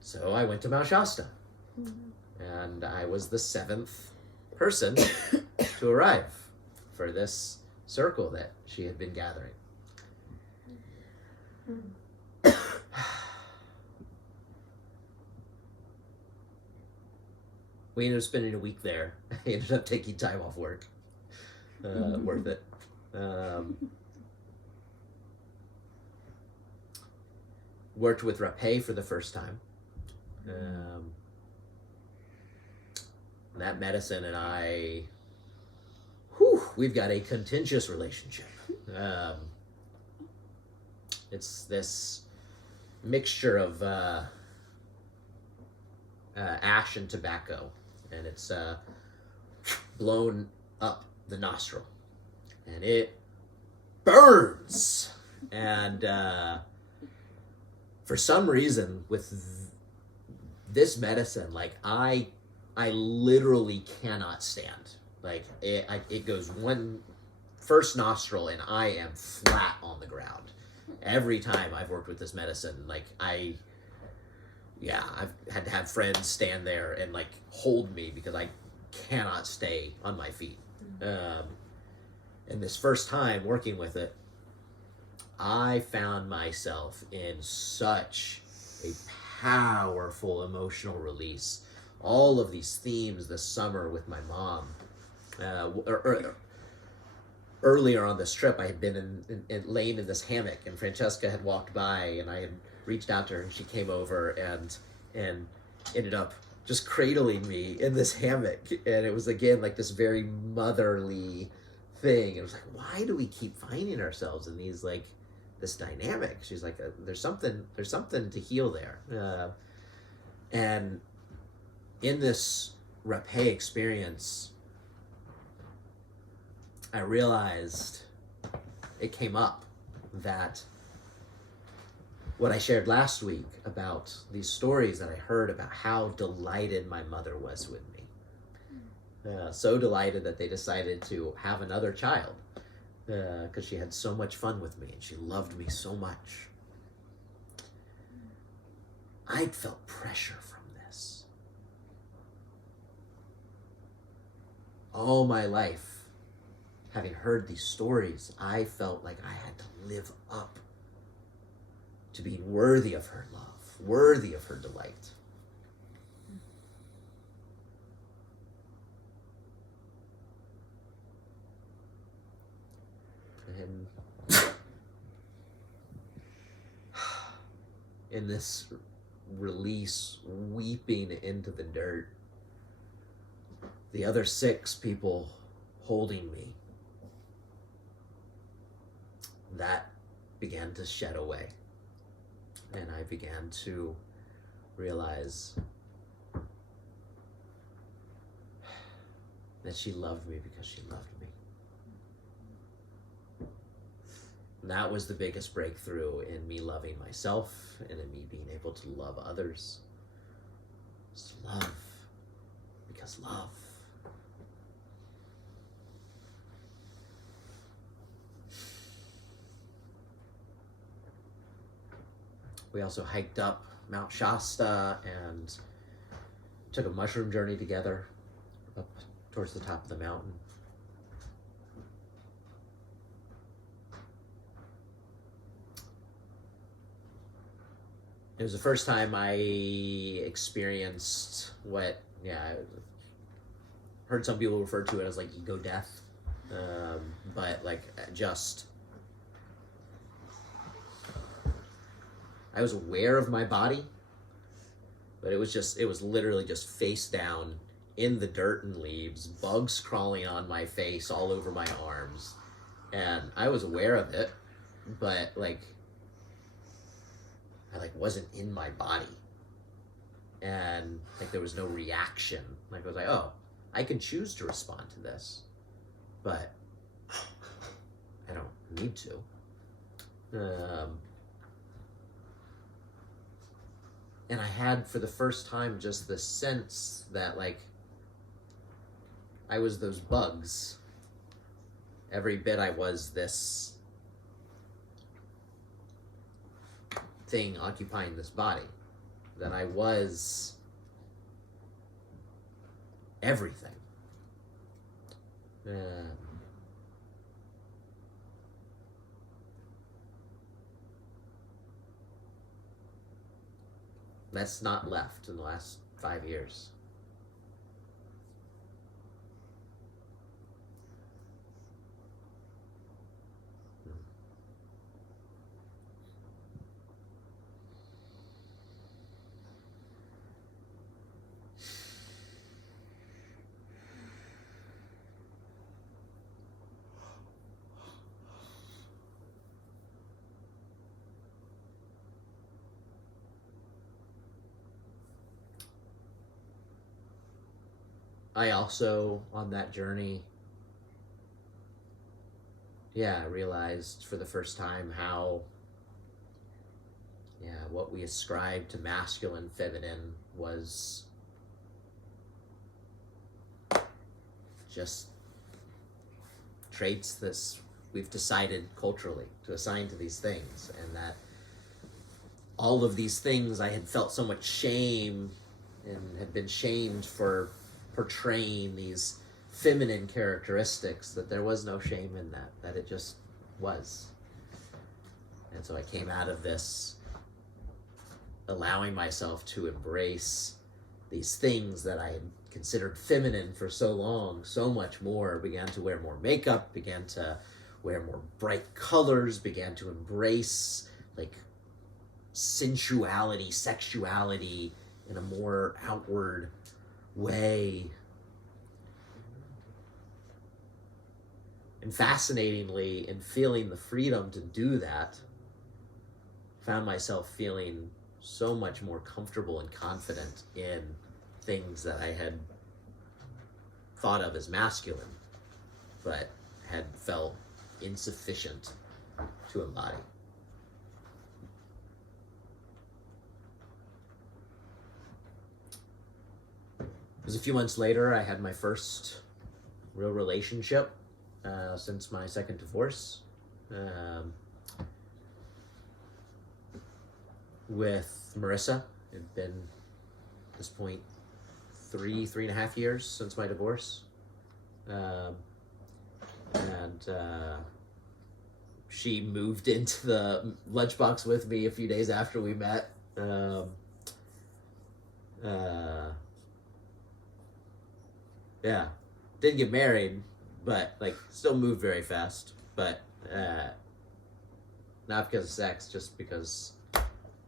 So I went to Mount Shasta. And I was the 7th person to arrive for this circle that she had been gathering. We ended up spending a week there. I ended up taking time off work. Worth it. Worked with rapé for the first time. That medicine and I, we've got a contentious relationship. It's this mixture of ash and tobacco, and it's blown up the nostril, and it burns. And for some reason, with this medicine, like I literally cannot stand. Like it goes one first nostril, and I am flat on the ground. Every time I've worked with this medicine, like I've had to have friends stand there and like hold me because I cannot stay on my feet. And this first time working with it, I found myself in such a powerful emotional release. All of these themes this summer with my mom. Earlier on this trip, I had been laying in this hammock, and Francesca had walked by, and I had reached out to her, and she came over and ended up just cradling me in this hammock. And it was again like this very motherly thing. It was like, why do we keep finding ourselves in these like this dynamic? She's like, there's something to heal there. And in this rapé experience, I realized, it came up, that what I shared last week about these stories that I heard about how delighted my mother was with me. So delighted that they decided to have another child because she had so much fun with me and she loved me so much. I'd felt pressure from this. All my life, having heard these stories, I felt like I had to live up to being worthy of her love, worthy of her delight. And in this release, weeping into the dirt, the other 6 people holding me, that began to shed away. And I began to realize that she loved me because she loved me. And that was the biggest breakthrough in me loving myself and in me being able to love others. It's love, because love. We also hiked up Mount Shasta and took a mushroom journey together up towards the top of the mountain. It was the first time I experienced what, I heard some people refer to it as like ego death, but like just, I was aware of my body, but it was literally just face down in the dirt and leaves, bugs crawling on my face, all over my arms. And I was aware of it, but like, I like wasn't in my body. And like, there was no reaction. Like, I was like, oh, I can choose to respond to this, but I don't need to. And I had, for the first time, just the sense that, like, I was those bugs. Every bit I was this thing occupying this body. That I was everything. That's not left in the last 5 years. I also, on that journey, realized for the first time how, what we ascribed to masculine, feminine was just traits that we've decided culturally to assign to these things, and that all of these things I had felt so much shame and had been shamed for portraying these feminine characteristics, that there was no shame in that it just was. And so I came out of this allowing myself to embrace these things that I had considered feminine for so long, so much more, began to wear more makeup, began to wear more bright colors, began to embrace like sensuality, sexuality in a more outward way. And fascinatingly, in feeling the freedom to do that, found myself feeling so much more comfortable and confident in things that I had thought of as masculine, but had felt insufficient to embody. It was a few months later, I had my first real relationship since my second divorce, with Marissa. It had been, at this point, three and a half years since my divorce. She moved into the Lunchbox with me a few days after we met. Didn't get married, but like still moved very fast. But not because of sex, just because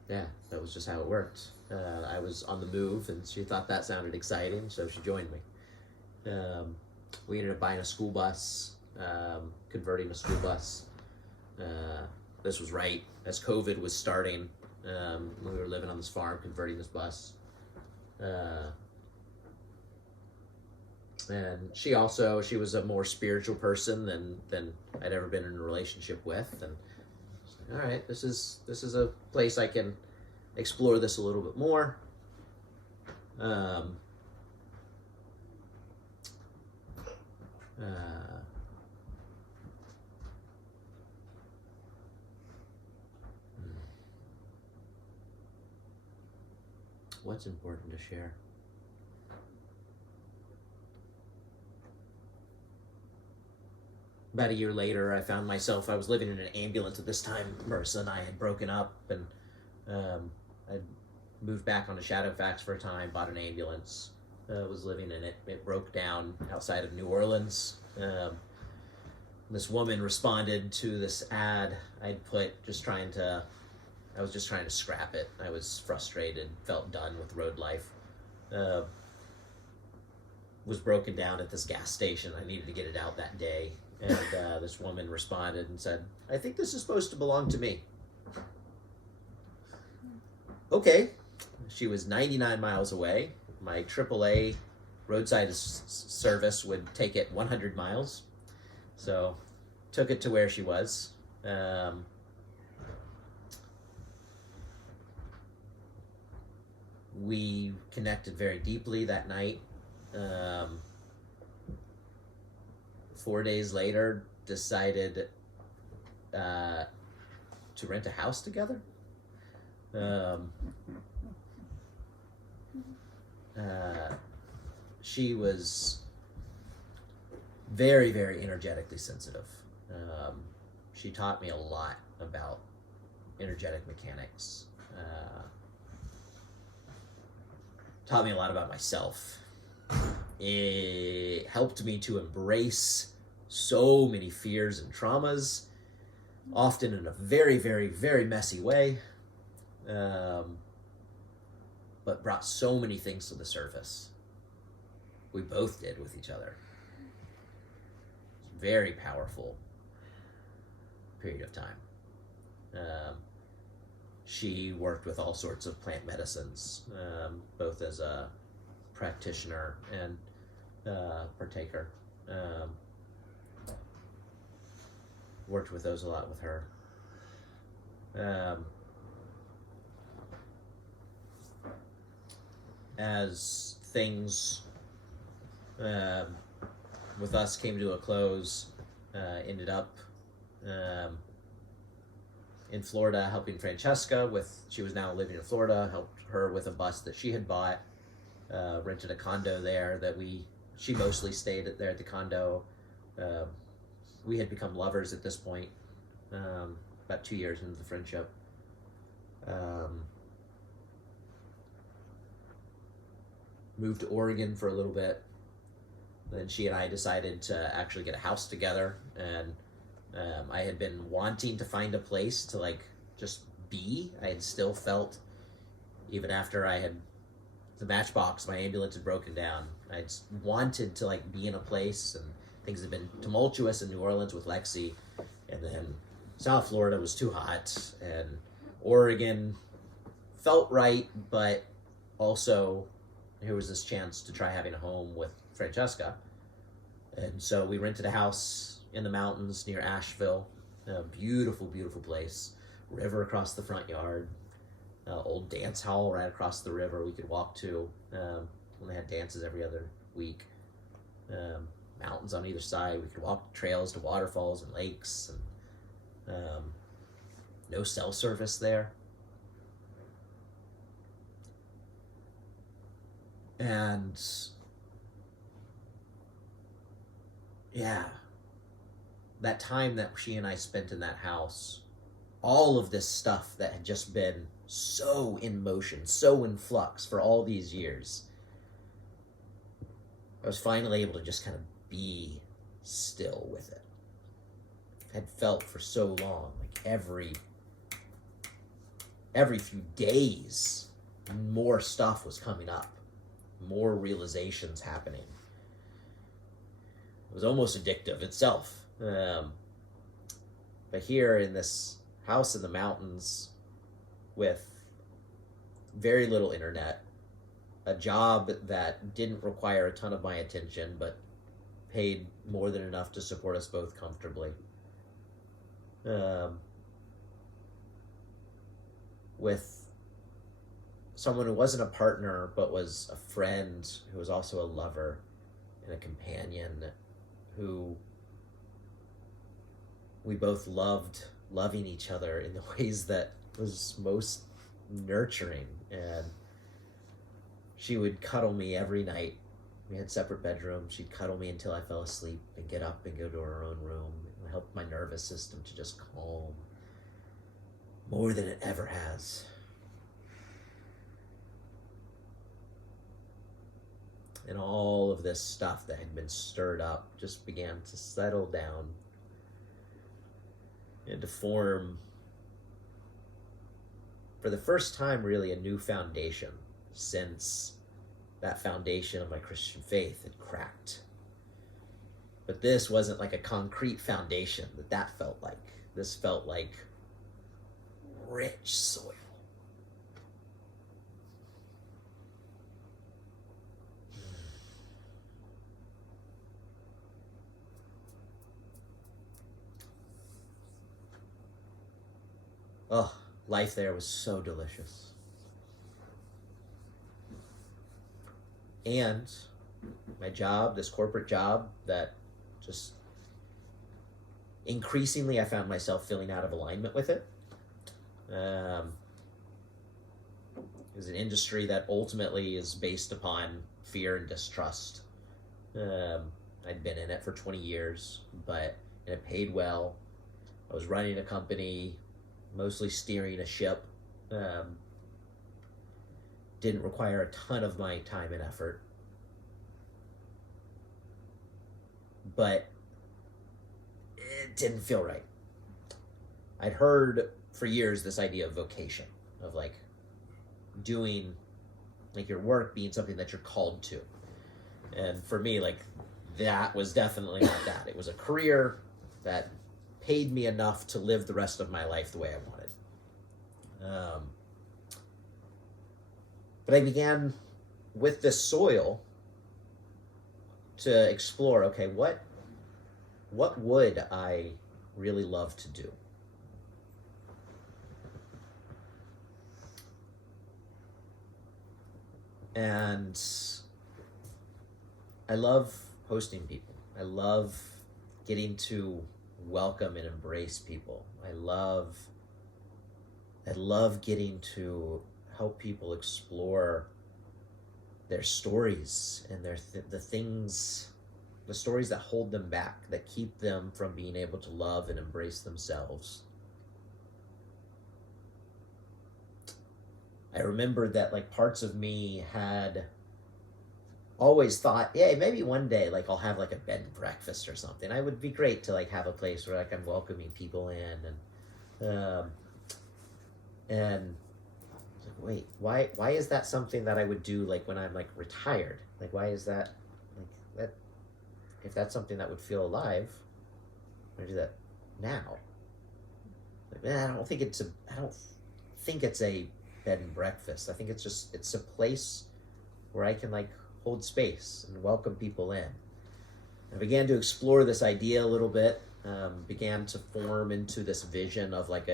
that was just how it worked. I was on the move, and she thought that sounded exciting, so she joined me. We ended up buying a school bus, converting a school bus. This was right as COVID was starting. We were living on this farm, converting this bus. And she was a more spiritual person than I'd ever been in a relationship with. And all right, this is a place I can explore this a little bit more. What's important to share? About a year later, I found myself, I was living in an ambulance at this time. Marissa and I had broken up, and I'd moved back onto Shadowfax for a time, bought an ambulance, was living in it. It broke down outside of New Orleans. This woman responded to this ad I'd put, I was just trying to scrap it. I was frustrated, felt done with road life. Was broken down at this gas station. I needed to get it out that day. And this woman responded and said, "I think this is supposed to belong to me." Okay. She was 99 miles away. My AAA roadside service would take it 100 miles. So took it to where she was. We connected very deeply that night. 4 days later, decided to rent a house together. she was very, very energetically sensitive. She taught me a lot about energetic mechanics. Taught me a lot about myself. It helped me to embrace so many fears and traumas, often in a very, very, very messy way, but brought so many things to the surface. We both did with each other. Very powerful period of time. She worked with all sorts of plant medicines, both as a practitioner and partaker. Worked with those a lot with her. As things with us came to a close, ended up in Florida helping Francesca with, she was now living in Florida, helped her with a bus that she had bought, rented a condo there that she mostly stayed there at the condo. We had become lovers at this point, about 2 years into the friendship. Moved to Oregon for a little bit. Then she and I decided to actually get a house together, and I had been wanting to find a place to like just be. I had still felt, even after I had the Matchbox, my ambulance had broken down. I just wanted to like be in a place, and things had been tumultuous in New Orleans with Lexi, and then South Florida was too hot, and Oregon felt right, but also here was this chance to try having a home with Francesca. And so we rented a house in the mountains near Asheville, a beautiful, beautiful place, river across the front yard, old dance hall right across the river we could walk to when they had dances every other week. Mountains on either side, we could walk trails to waterfalls and lakes, and no cell service there. And yeah, that time that she and I spent in that house, all of this stuff that had just been so in motion, so in flux for all these years, I was finally able to just kind of be still with it. I had felt for so long, like every few days, more stuff was coming up, more realizations happening. It was almost addictive itself. But here in this house in the mountains with very little internet, a job that didn't require a ton of my attention, but paid more than enough to support us both comfortably. With someone who wasn't a partner, but was a friend, who was also a lover and a companion, who we both loved loving each other in the ways that was most nurturing. And she would cuddle me every night. We had separate bedrooms. She'd cuddle me until I fell asleep and get up and go to her own room. It helped my nervous system to just calm more than it ever has. And all of this stuff that had been stirred up just began to settle down and to form, for the first time, really a new foundation, since that foundation of my Christian faith had cracked. But this wasn't like a concrete foundation that felt like. This felt like rich soil. Oh, life there was so delicious. And my job, this corporate job that just increasingly I found myself feeling out of alignment with it. It was an industry that ultimately is based upon fear and distrust. I'd been in it for 20 years, and it paid well. I was running a company, mostly steering a ship. Didn't require a ton of my time and effort. But it didn't feel right. I'd heard for years this idea of vocation, of like doing like your work being something that you're called to. And for me, like, that was definitely not that. It was a career that paid me enough to live the rest of my life the way I wanted. But I began with this soil to explore, okay, what would I really love to do? And I love hosting people. I love getting to welcome and embrace people. I love getting to help people explore their stories and the stories that hold them back, that keep them from being able to love and embrace themselves. I remembered that like parts of me had always thought, yeah, maybe one day like I'll have like a bed and breakfast or something. I would be great to like have a place where like I'm welcoming people in, and like, wait, why is that something that I would do like when I'm like retired? Like, why is that like that? If that's something that would feel alive, I'm gonna do that now. Like, man, I don't think it's a bed and breakfast. I think it's a place where I can like hold space and welcome people in. I began to explore this idea a little bit, began to form into this vision of like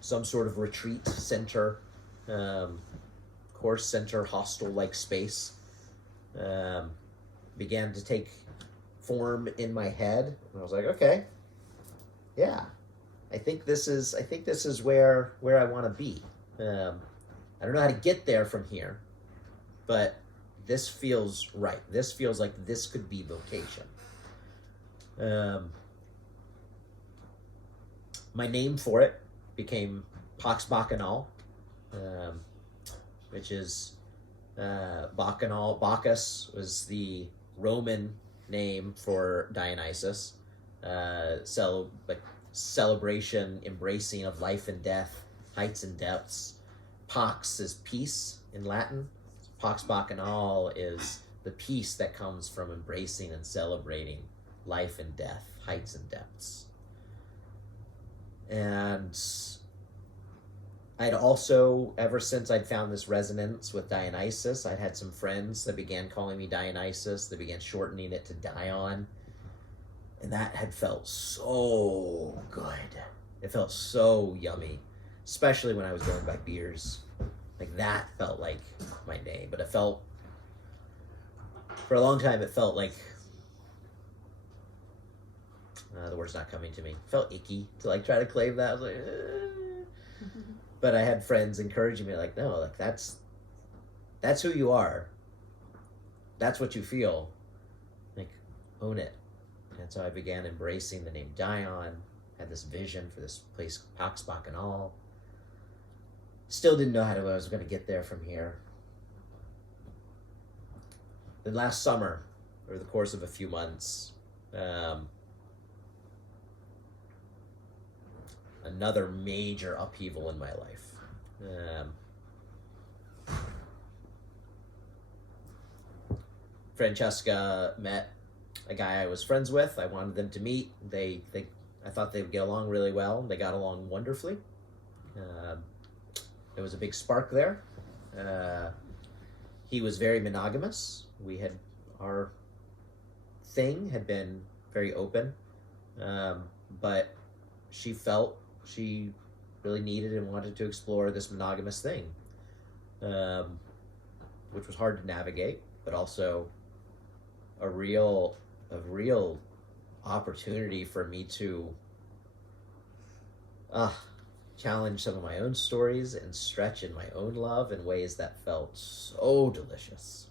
some sort of retreat center, course center, hostel-like space. Began to take form in my head, and I was like, okay, yeah, I think this is where I want to be. I don't know how to get there from here, but this feels right. This feels like this could be vocation. My name for it became Ängsbacka, which is Bacchanal. Bacchus was the Roman name for Dionysus. Celebration, embracing of life and death, heights and depths. Pax is peace in Latin. Pax Bacchanal is the peace that comes from embracing and celebrating life and death, heights and depths. And I'd also, ever since I'd found this resonance with Dionysus, I'd had some friends that began calling me Dionysus. They began shortening it to Dyon. And that had felt so good. It felt so yummy, especially when I was going by beers. Like, that felt like my name. But it felt, for a long time, it felt like, the word's not coming to me. It felt icky to like try to claim that. I was like, But I had friends encouraging me, like, no, like that's who you are. That's what you feel. Like, own it. And so I began embracing the name Dyon. Had this vision for this place, Ängsbacka and all. Still didn't know how I was going to get there from here. Then last summer, over the course of a few months, another major upheaval in my life. Francesca met a guy I was friends with. I wanted them to meet. I thought they would get along really well. They got along wonderfully. There was a big spark there. He was very monogamous. Our thing had been very open, but she felt she really needed and wanted to explore this monogamous thing, which was hard to navigate, but also a real opportunity for me to challenge some of my own stories and stretch in my own love in ways that felt so delicious.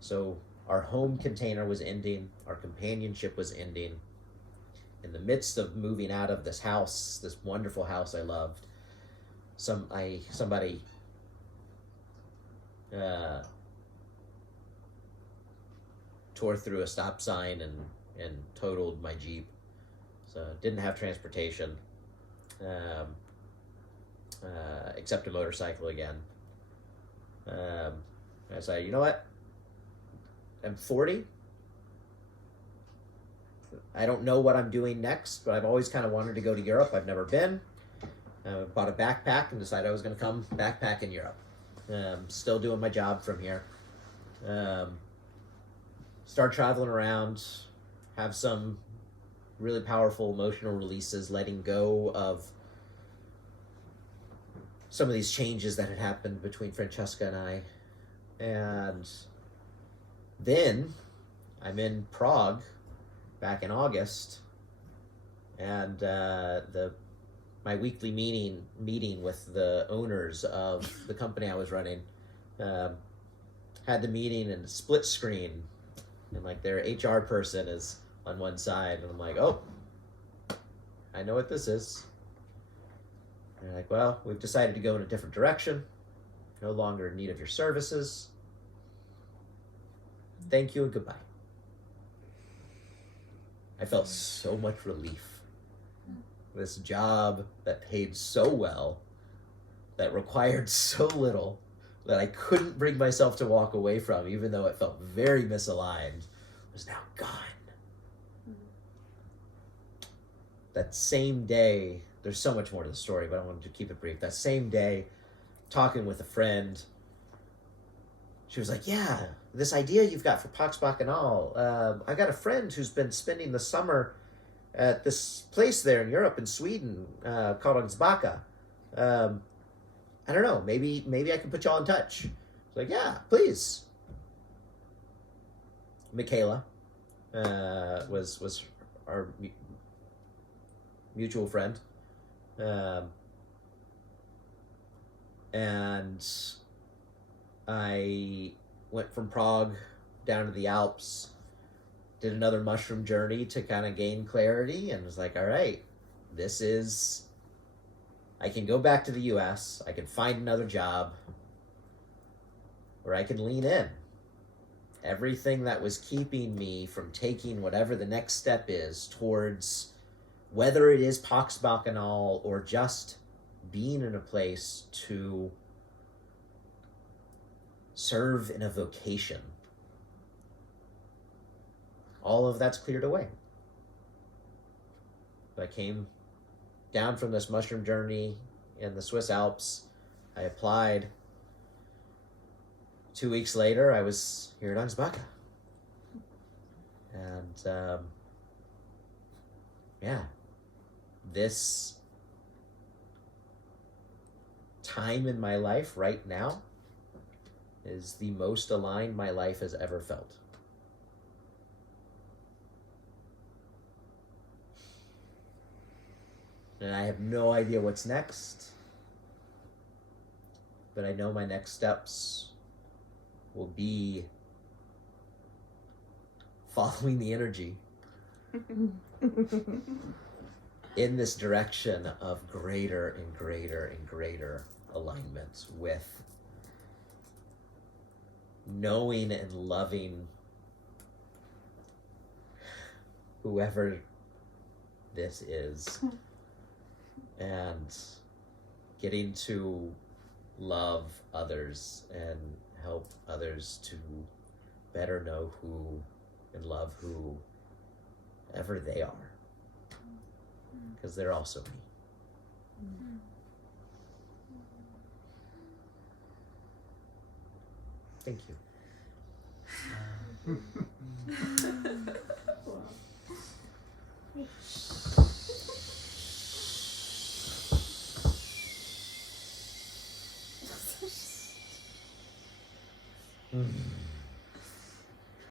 So our home container was ending, our companionship was ending. In the midst of moving out of this house, this wonderful house I loved, somebody tore through a stop sign and totaled my Jeep. So didn't have transportation, except a motorcycle again. I said, you know what? I'm 40. I don't know what I'm doing next, but I've always kind of wanted to go to Europe. I've never been. Bought a backpack and decided I was going to come backpack in Europe. Still doing my job from here. Start traveling around, have some really powerful emotional releases, letting go of some of these changes that had happened between Francesca and I. And then I'm in Prague back in August, and my weekly meeting with the owners of the company I was running, had the meeting in split screen, and like their HR person is on one side, and I'm like, oh, I know what this is. And they're like, well, we've decided to go in a different direction. No longer in need of your services. Thank you and goodbye. I felt so much relief. This job that paid so well, that required so little, that I couldn't bring myself to walk away from, even though it felt very misaligned, was now gone. That same day, there's so much more to the story, but I wanted to keep it brief. That same day, talking with a friend, she was like, yeah, this idea you've got for Ängsbacka and all, I got a friend who's been spending the summer at this place there in Europe, in Sweden, called Ängsbacka. I don't know, maybe I can put y'all in touch. It's like, yeah, please. Michaela was our mutual friend. And I went from Prague down to the Alps, did another mushroom journey to kind of gain clarity, and was like, all right, I can go back to the US, I can find another job, or I can lean in. Everything that was keeping me from taking whatever the next step is towards, whether it is Ängsbacka and all, or just being in a place to serve in a vocation, all of that's cleared away. I came down from this mushroom journey in the Swiss Alps. I applied. 2 weeks later, I was here at Ängsbacka. And yeah, this time in my life right now is the most aligned my life has ever felt. And I have no idea what's next, but I know my next steps will be following the energy in this direction of greater and greater and greater alignment with knowing and loving whoever this is, and getting to love others and help others to better know who and love whoever they are, because they're also me. Thank you.